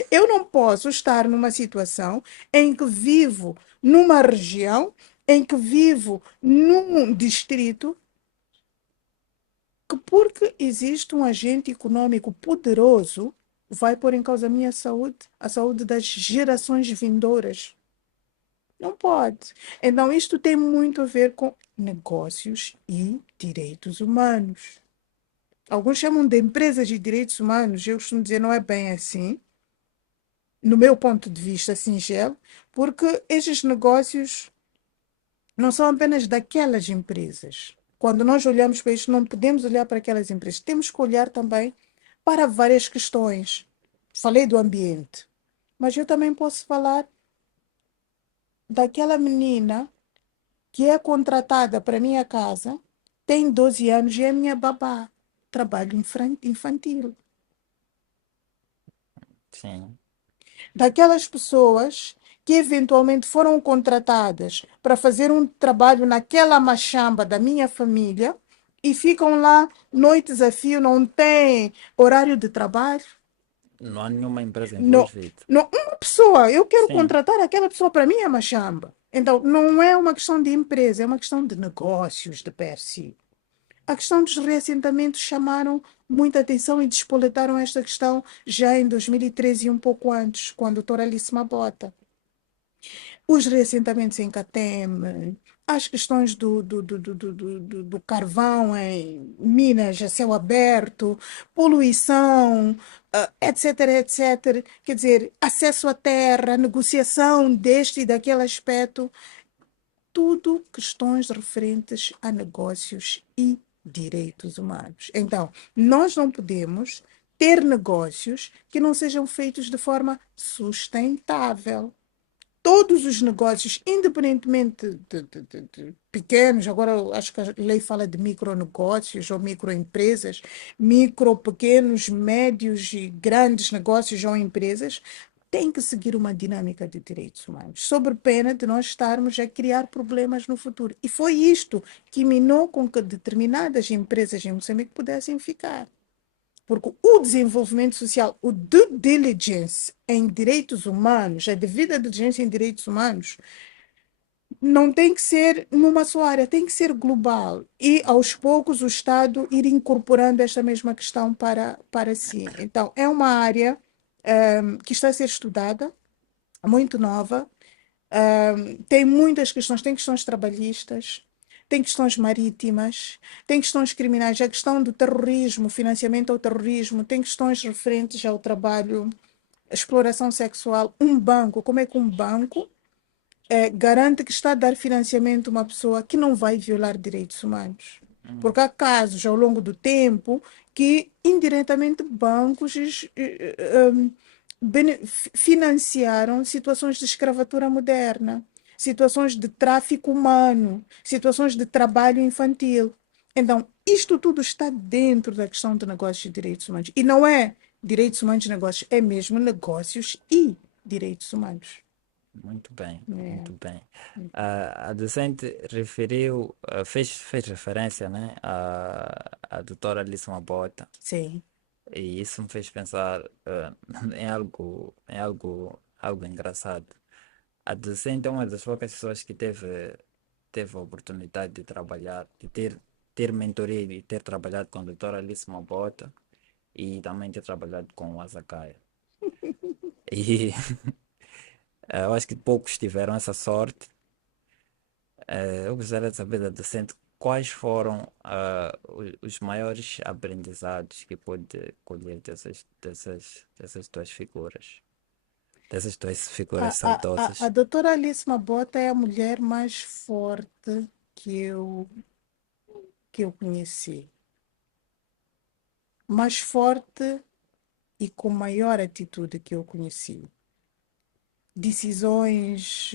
eu não posso estar numa situação em que vivo numa região, em que vivo num distrito, que porque existe um agente econômico poderoso, vai pôr em causa a minha saúde, a saúde das gerações vindouras. Não pode. Então, isto tem muito a ver com negócios e direitos humanos. Alguns chamam de empresas de direitos humanos, eu costumo dizer não é bem assim, no meu ponto de vista singelo, porque estes negócios não são apenas daquelas empresas. Quando nós olhamos para isto, não podemos olhar para aquelas empresas, temos que olhar também para várias questões. Falei do ambiente, mas eu também posso falar daquela menina que é contratada para a minha casa, tem 12 anos e é minha babá, trabalho infantil. Sim. Daquelas pessoas que eventualmente foram contratadas para fazer um trabalho naquela machamba da minha família e ficam lá noites a fio, não têm horário de trabalho. Não há nenhuma empresa Não, envolvida. não, uma pessoa, eu quero Sim, contratar aquela pessoa para mim é machamba. Então, não é uma questão de empresa, é uma questão de negócios de per si. A questão dos reassentamentos chamaram muita atenção e despoletaram esta questão já em 2013 e um pouco antes, quando a doutora Alice Mabota. Os reassentamentos em Cateme, as questões do carvão em Minas a céu aberto, poluição, etc, etc. Quer dizer, acesso à terra, negociação deste e daquele aspecto, tudo questões referentes a negócios e direitos humanos. Então, nós não podemos ter negócios que não sejam feitos de forma sustentável. Todos os negócios, independentemente de pequenos, agora eu acho que a lei fala de micronegócios ou microempresas, micro, pequenos, médios e grandes negócios ou empresas, têm que seguir uma dinâmica de direitos humanos, sob pena de nós estarmos a criar problemas no futuro. E foi isto que minou com que determinadas empresas em Moçambique pudessem ficar. Porque o desenvolvimento social, o due diligence em direitos humanos, a devida diligência em direitos humanos, não tem que ser numa só área, tem que ser global. E, aos poucos, o Estado ir incorporando esta mesma questão para si. Então, é uma área que está a ser estudada, muito nova, tem muitas questões, tem questões trabalhistas, tem questões marítimas, tem questões criminais, a questão do terrorismo, financiamento ao terrorismo, tem questões referentes ao trabalho, exploração sexual, um banco, como é que um banco garante que está a dar financiamento a uma pessoa que não vai violar direitos humanos. Porque há casos ao longo do tempo que indiretamente bancos financiaram situações de escravatura moderna, situações de tráfico humano, situações de trabalho infantil. Então, isto tudo está dentro da questão de negócios e direitos humanos. E não é direitos humanos e negócios, é mesmo negócios e direitos humanos. muito bem, É, muito bem. A docente referiu, fez referência, né, à doutora Alice Mabota, sim. e isso me fez pensar algo engraçado. A docente é uma das poucas pessoas que teve a oportunidade de trabalhar, ter mentoria e ter trabalhado com a doutora Alice Mabota e também ter trabalhado com o Azakaia. E eu acho que poucos tiveram essa sorte. Eu gostaria de saber da docente quais foram os maiores aprendizados que pôde colher dessas duas figuras, dessas duas figuras A saudosas. doutora Alice Mabota é a mulher mais forte que eu conheci. Mais forte e com maior atitude que eu conheci. Decisões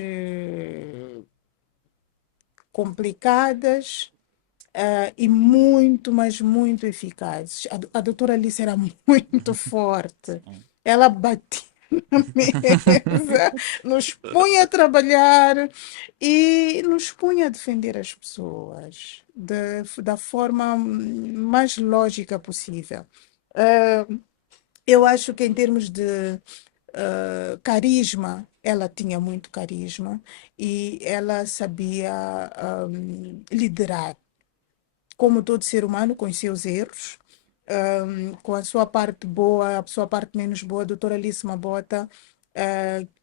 complicadas, e muito, mas muito eficazes. A doutora Alice era muito forte. Sim, Ela batia. na mesa, nos punha a trabalhar e nos punha a defender as pessoas da forma mais lógica possível. Ah, eu acho que em termos de carisma, ela tinha muito carisma e ela sabia liderar, como todo ser humano, com os seus erros, com a sua parte boa, a sua parte menos boa. A doutora Alice Mabota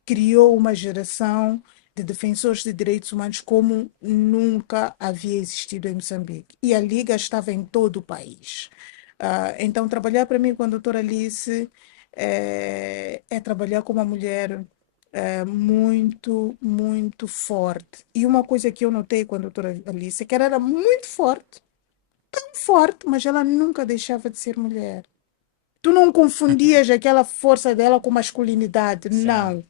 criou uma geração de defensores de direitos humanos como nunca havia existido em Moçambique. E a Liga estava em todo o país. Então, trabalhar para mim com a doutora Alice é trabalhar com uma mulher muito, muito forte. E uma coisa que eu notei com a doutora Alice é que ela era muito forte, forte, mas ela nunca deixava de ser mulher. Tu não confundias aquela força dela com masculinidade, Sim. não.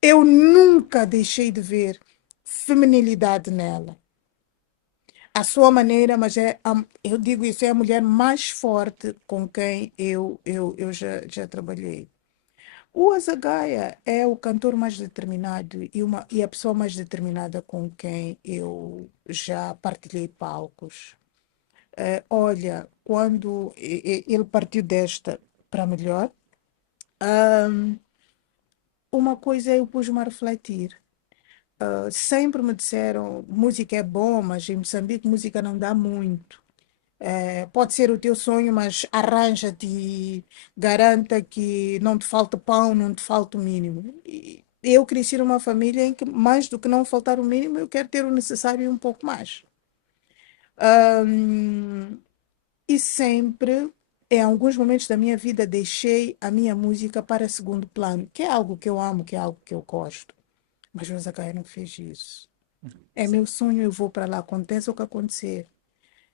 Eu nunca deixei de ver feminilidade nela. A sua maneira, mas eu digo isso, é a mulher mais forte com quem eu já trabalhei. O Azagaia é o cantor mais determinado e a pessoa mais determinada com quem eu já partilhei palcos. Olha, quando ele partiu desta para melhor, uma coisa eu pus-me a refletir. Sempre me disseram, música é bom, mas em Moçambique música não dá muito. Pode ser o teu sonho, mas arranja-te e garanta que não te falta pão, não te falta o mínimo. E eu cresci numa família em que, mais do que não faltar o mínimo, eu quero ter o necessário e um pouco mais. Ahm, E sempre, em alguns momentos da minha vida, deixei a minha música para segundo plano, que é algo que eu amo, que é algo que eu gosto. Mas o Zacaia não fez isso. É Sim. meu sonho, eu vou para lá, aconteça o que acontecer.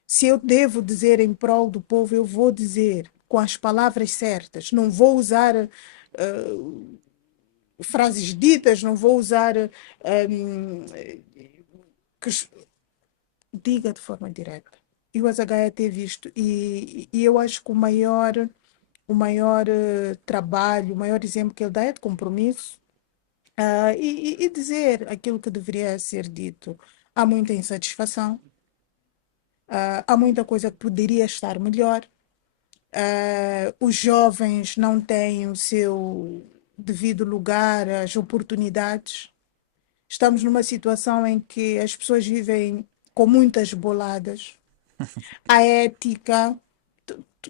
Se eu devo dizer em prol do povo, eu vou dizer com as palavras certas. Não vou usar frases ditas, não vou usar que diga de forma direta. E o Azagaia teve isto. E eu acho que o maior trabalho, o maior exemplo que ele dá é de compromisso, e dizer aquilo que deveria ser dito. Há muita insatisfação, há muita coisa que poderia estar melhor, os jovens não têm o seu devido lugar, as oportunidades. Estamos numa situação em que as pessoas vivem com muitas boladas. A ética.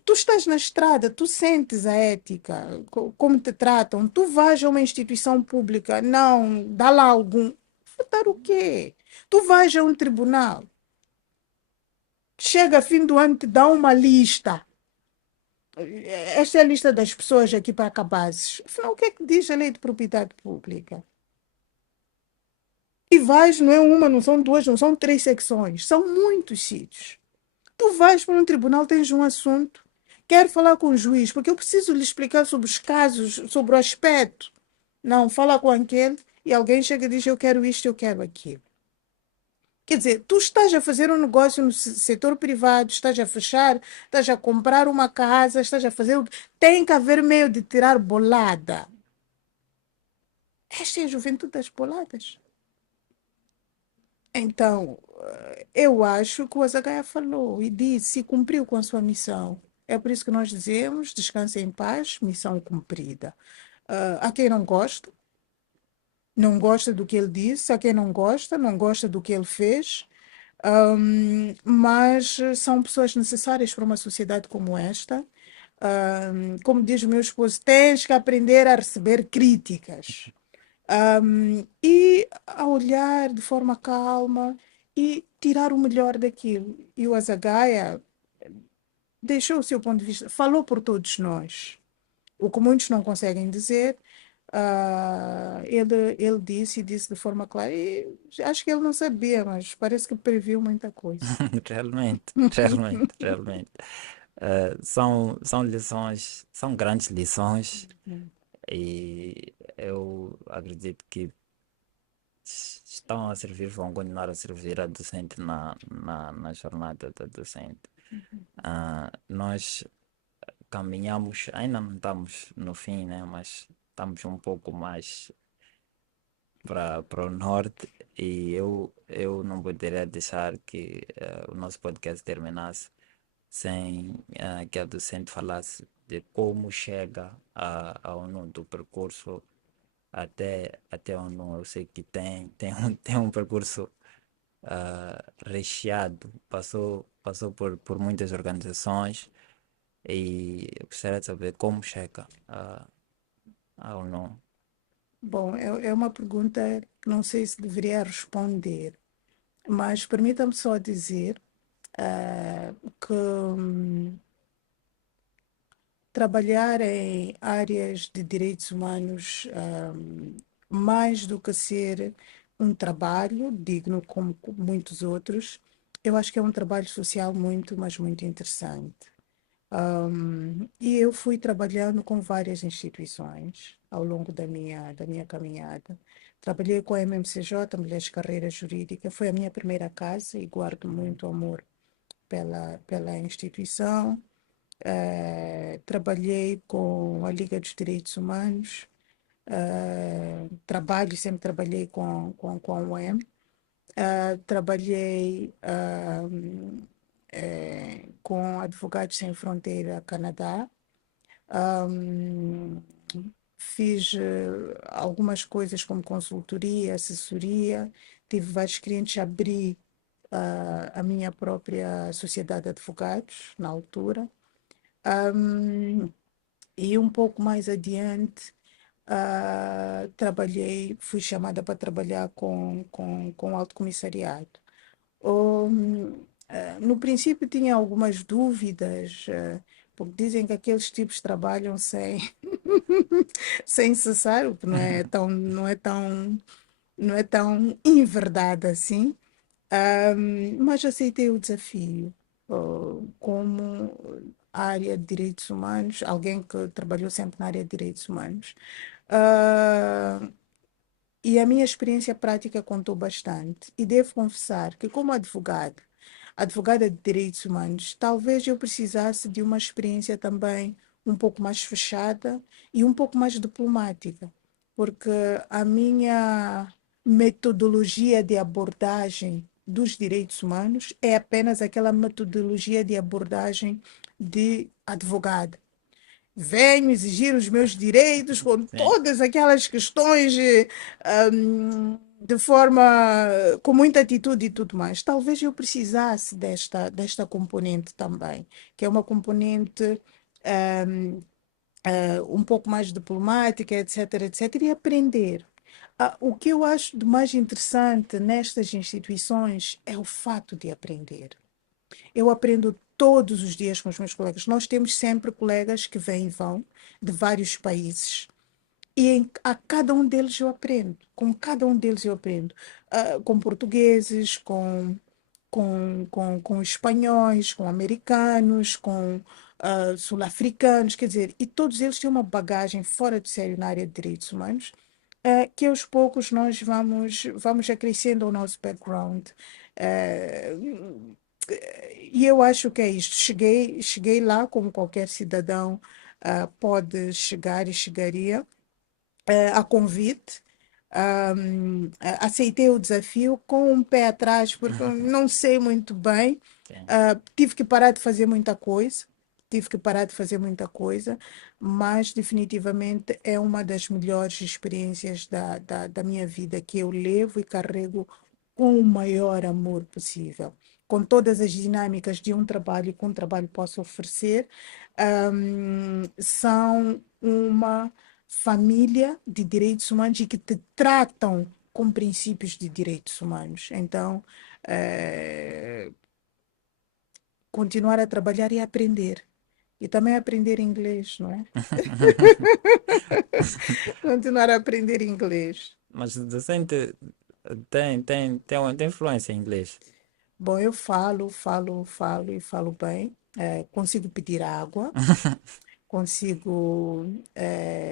Tu estás na estrada, tu sentes a ética, como te tratam. Tu vais a uma instituição pública, não, dá lá algum. Votar o quê? Tu vais a um tribunal, chega fim do ano, te dá uma lista. Esta é a lista das pessoas aqui para cabazes. Afinal, o que é que diz a lei de propriedade pública? E vais, não é uma, não são duas, não são três secções, são muitos sítios. Tu vais para um tribunal, tens um assunto, quero falar com o juiz, porque eu preciso lhe explicar sobre os casos, sobre o aspecto. Não, fala com aquele e alguém chega e diz: eu quero isto, eu quero aquilo. Quer dizer, tu estás a fazer um negócio no setor privado, estás a fechar, estás a comprar uma casa, estás a fazer o que. Tem que haver meio de tirar bolada. Esta é a juventude das boladas. Então, eu acho que o Azagaia falou e disse e cumpriu com a sua missão. É por isso que nós dizemos: descanse em paz, missão cumprida. Há quem não gosta, não gosta do que ele disse, há quem não gosta, não gosta do que ele fez, mas são pessoas necessárias para uma sociedade como esta. Como diz o meu esposo, tens que aprender a receber críticas. E a olhar de forma calma e tirar o melhor daquilo. E o Azagaia deixou o seu ponto de vista, falou por todos nós. O que muitos não conseguem dizer, ele disse e disse de forma clara. E acho que ele não sabia, mas parece que previu muita coisa. Realmente, realmente, realmente. São lições, são grandes lições e eu acredito que estão a servir, vão continuar a servir a docente na jornada da docente. Nós caminhamos, ainda não estamos no fim, né? Mas estamos um pouco mais para o norte e eu não poderia deixar que o nosso podcast terminasse sem que a docente falasse de como chega ao ONU, do percurso até a ONU. Eu sei que tem um percurso recheado, passou por muitas organizações e eu gostaria de saber como chega à ONU. Bom, é uma pergunta que não sei se deveria responder, mas permita-me só dizer que trabalhar em áreas de direitos humanos, mais do que ser um trabalho digno como muitos outros, eu acho que é um trabalho social muito, mas muito interessante. E eu fui trabalhando com várias instituições ao longo da minha caminhada. Trabalhei com a MMCJ, Mulheres Carreira Jurídica, foi a minha primeira casa e guardo muito amor pela instituição. Trabalhei com a Liga dos Direitos Humanos, sempre trabalhei com a UEM. Trabalhei com Advogados Sem Fronteira Canadá. Ahm, Fiz algumas coisas como consultoria, assessoria, tive vários clientes, abri a minha própria sociedade de advogados na altura. Ahm, e um pouco mais adiante, fui chamada para trabalhar com o Alto Comissariado. No princípio tinha algumas dúvidas, porque dizem que aqueles tipos trabalham sem cessar, o que não é tão em verdade assim. Mas aceitei o desafio, como área de direitos humanos, alguém que trabalhou sempre na área de direitos humanos. Ah, e a minha experiência prática contou bastante. E devo confessar que, como advogada de direitos humanos, talvez eu precisasse de uma experiência também um pouco mais fechada e um pouco mais diplomática, porque a minha metodologia de abordagem dos direitos humanos é apenas aquela metodologia de abordagem de advogada. Venho exigir os meus direitos com Sim, todas aquelas questões de forma, com muita atitude e tudo mais. Talvez eu precisasse desta componente também, que é uma componente um pouco mais diplomática, etc, etc, e aprender. O que eu acho de mais interessante nestas instituições é o fato de aprender. Eu aprendo todos os dias com os meus colegas. Nós temos sempre colegas que vêm e vão de vários países. E a cada um deles eu aprendo. Com cada um deles eu aprendo. Com portugueses, com espanhóis, com americanos, com sul-africanos, quer dizer, e todos eles têm uma bagagem fora de sério na área de direitos humanos, que aos poucos nós vamos acrescendo ao nosso background. Eh, e eu acho que é isto. Cheguei lá como qualquer cidadão pode chegar e chegaria a convite. Aceitei o desafio com um pé atrás, porque eu não sei muito bem. sim. Tive que parar de fazer muita coisa, tive que parar de fazer muita coisa, mas definitivamente é uma das melhores experiências da minha vida que eu levo e carrego com o maior amor possível. Com todas as dinâmicas de um trabalho que um trabalho possa oferecer, são uma família de direitos humanos e que te tratam com princípios de direitos humanos. Então, continuar a trabalhar e aprender. E também aprender inglês, não é? Continuar a aprender inglês. Mas o docente tem influência em inglês. Bom, eu falo e falo bem. Consigo pedir água, consigo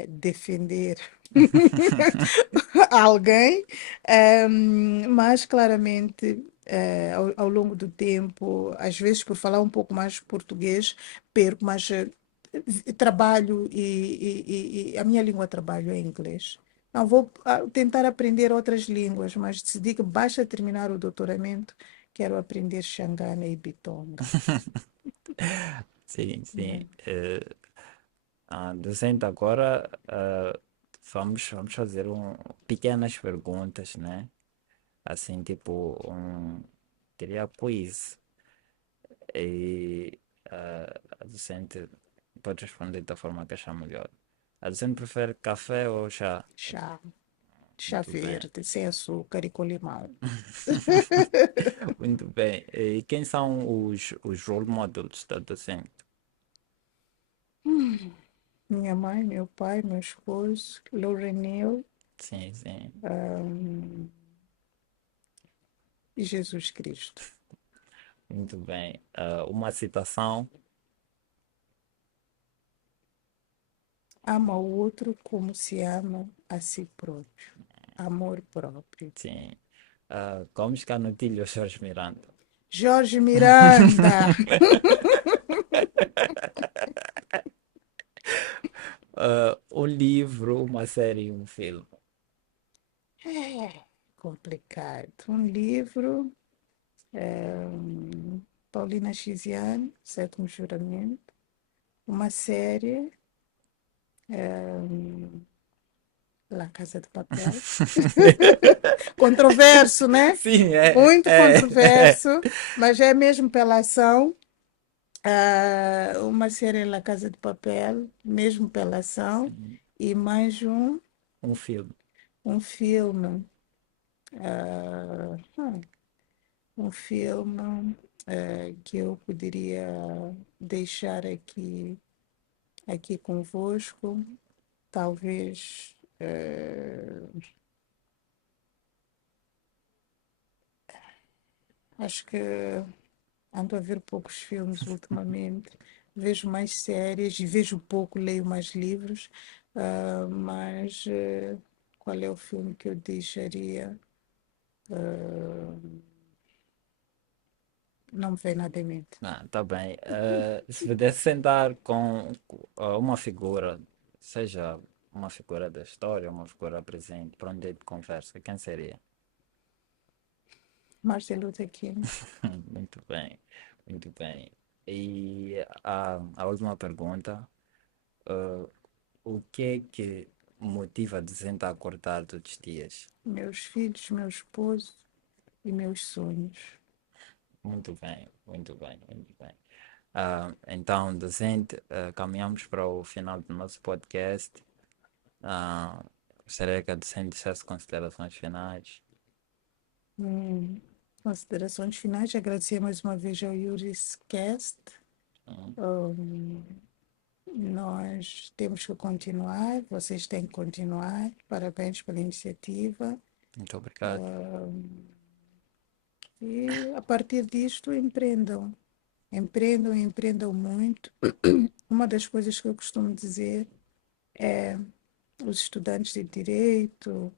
defender alguém, mas claramente ao longo do tempo, às vezes por falar um pouco mais português, perco, mas trabalho e a minha língua de trabalho é inglês. Não vou tentar aprender outras línguas, mas decidi que basta terminar o doutoramento, quero aprender Xangana e Bitonga. Sim, sim. Né? Docente, agora vamos fazer pequenas perguntas, né? Assim, tipo, teria quiz. E a docente pode responder da forma que achar melhor. A docente prefere café ou chá? Chá, chá Muito bem. verde, sem açúcar e com limão. Muito bem. E quem são os role models da docente? Minha mãe, meu pai, meu esposo, Lourenil, Sim, sim. e Jesus Cristo. Muito bem. Uma citação? Ama o outro como se ama a si próprio. Amor próprio. Sim. Como escanutilho Jorge Miranda? Jorge Miranda. Um livro, uma série, um filme. É complicado. Um livro, Paulina Xiziane, Sétimo Juramento. Uma série, La Casa de Papel. Controverso, né? Sim, Muito controverso, mas é mesmo pela ação. Uma série La Casa de Papel, mesmo pela ação. sim, E mais um filme. um filme. ah, ah, um filme que eu poderia deixar aqui convosco. Talvez. Acho que ando a ver poucos filmes ultimamente. Vejo mais séries e vejo pouco, leio mais livros. Mas qual é o filme que eu deixaria? Não me vem nada em mente. Tá bem. Se pudesse sentar com uma figura, seja uma figura da história, uma figura presente, para onde de conversa, quem seria? Martin Luther King. Muito bem, muito bem. E a última pergunta, ah, o que é que motiva a gente a acordar todos os dias? Meus filhos, meu esposo e meus sonhos. Muito bem, muito bem, muito bem. Então, docente, caminhamos para o final do nosso podcast. Gostaria que a docente dissesse considerações finais. Hum, Considerações finais. Agradecer mais uma vez ao Yuris Cast. Hum, Nós temos que continuar, vocês têm que continuar. Parabéns pela iniciativa. Muito obrigado. E a partir disto, empreendam. Empreendam, empreendam muito. Uma das coisas que eu costumo dizer, os estudantes de direito,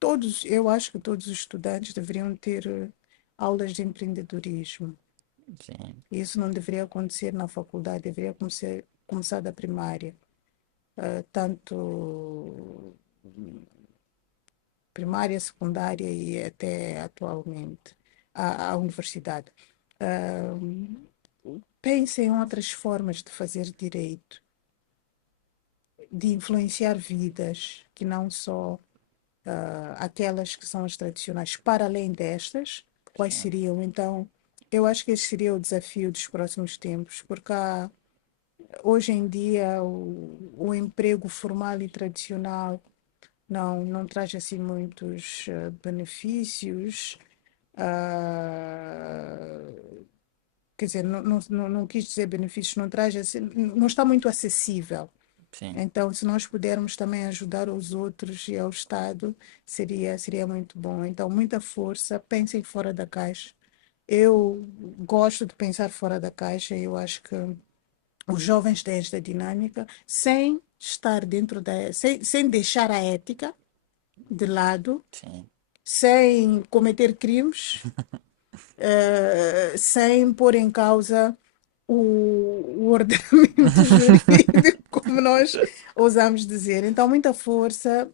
todos, eu acho que todos os estudantes deveriam ter aulas de empreendedorismo. Sim, Isso não deveria acontecer na faculdade, deveria começar da primária. Tanto primária, secundária e até atualmente a universidade. Ah, Pense em outras formas de fazer direito, de influenciar vidas, que não só aquelas que são as tradicionais. Para além destas, quais sim, seriam? Então, eu acho que esse seria o desafio dos próximos tempos, porque hoje em dia o emprego formal e tradicional não traz assim muitos benefícios. ah, Quer dizer, não quis dizer benefícios, não traz assim, não está muito acessível. sim. Então, se nós pudermos também ajudar os outros e ao Estado, seria muito bom. Então, muita força, pensem fora da caixa. Eu gosto de pensar fora da caixa, eu acho que os jovens têm esta dinâmica, sem estar sem deixar a ética de lado, Sim, sem cometer crimes, sem pôr em causa o ordenamento jurídico, como nós ousamos dizer. Então, muita força,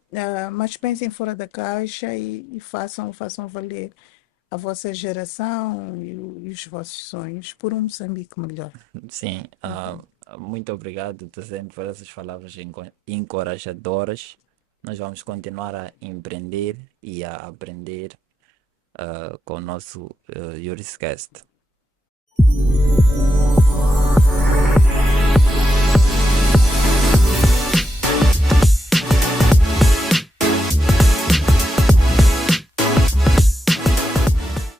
mas pensem fora da caixa e façam valer a vossa geração e os vossos sonhos por um Moçambique melhor. Sim, Uhum. muito obrigado, Tazendo, por essas palavras encorajadoras. Nós vamos continuar a empreender e a aprender com o nosso Yuriscast.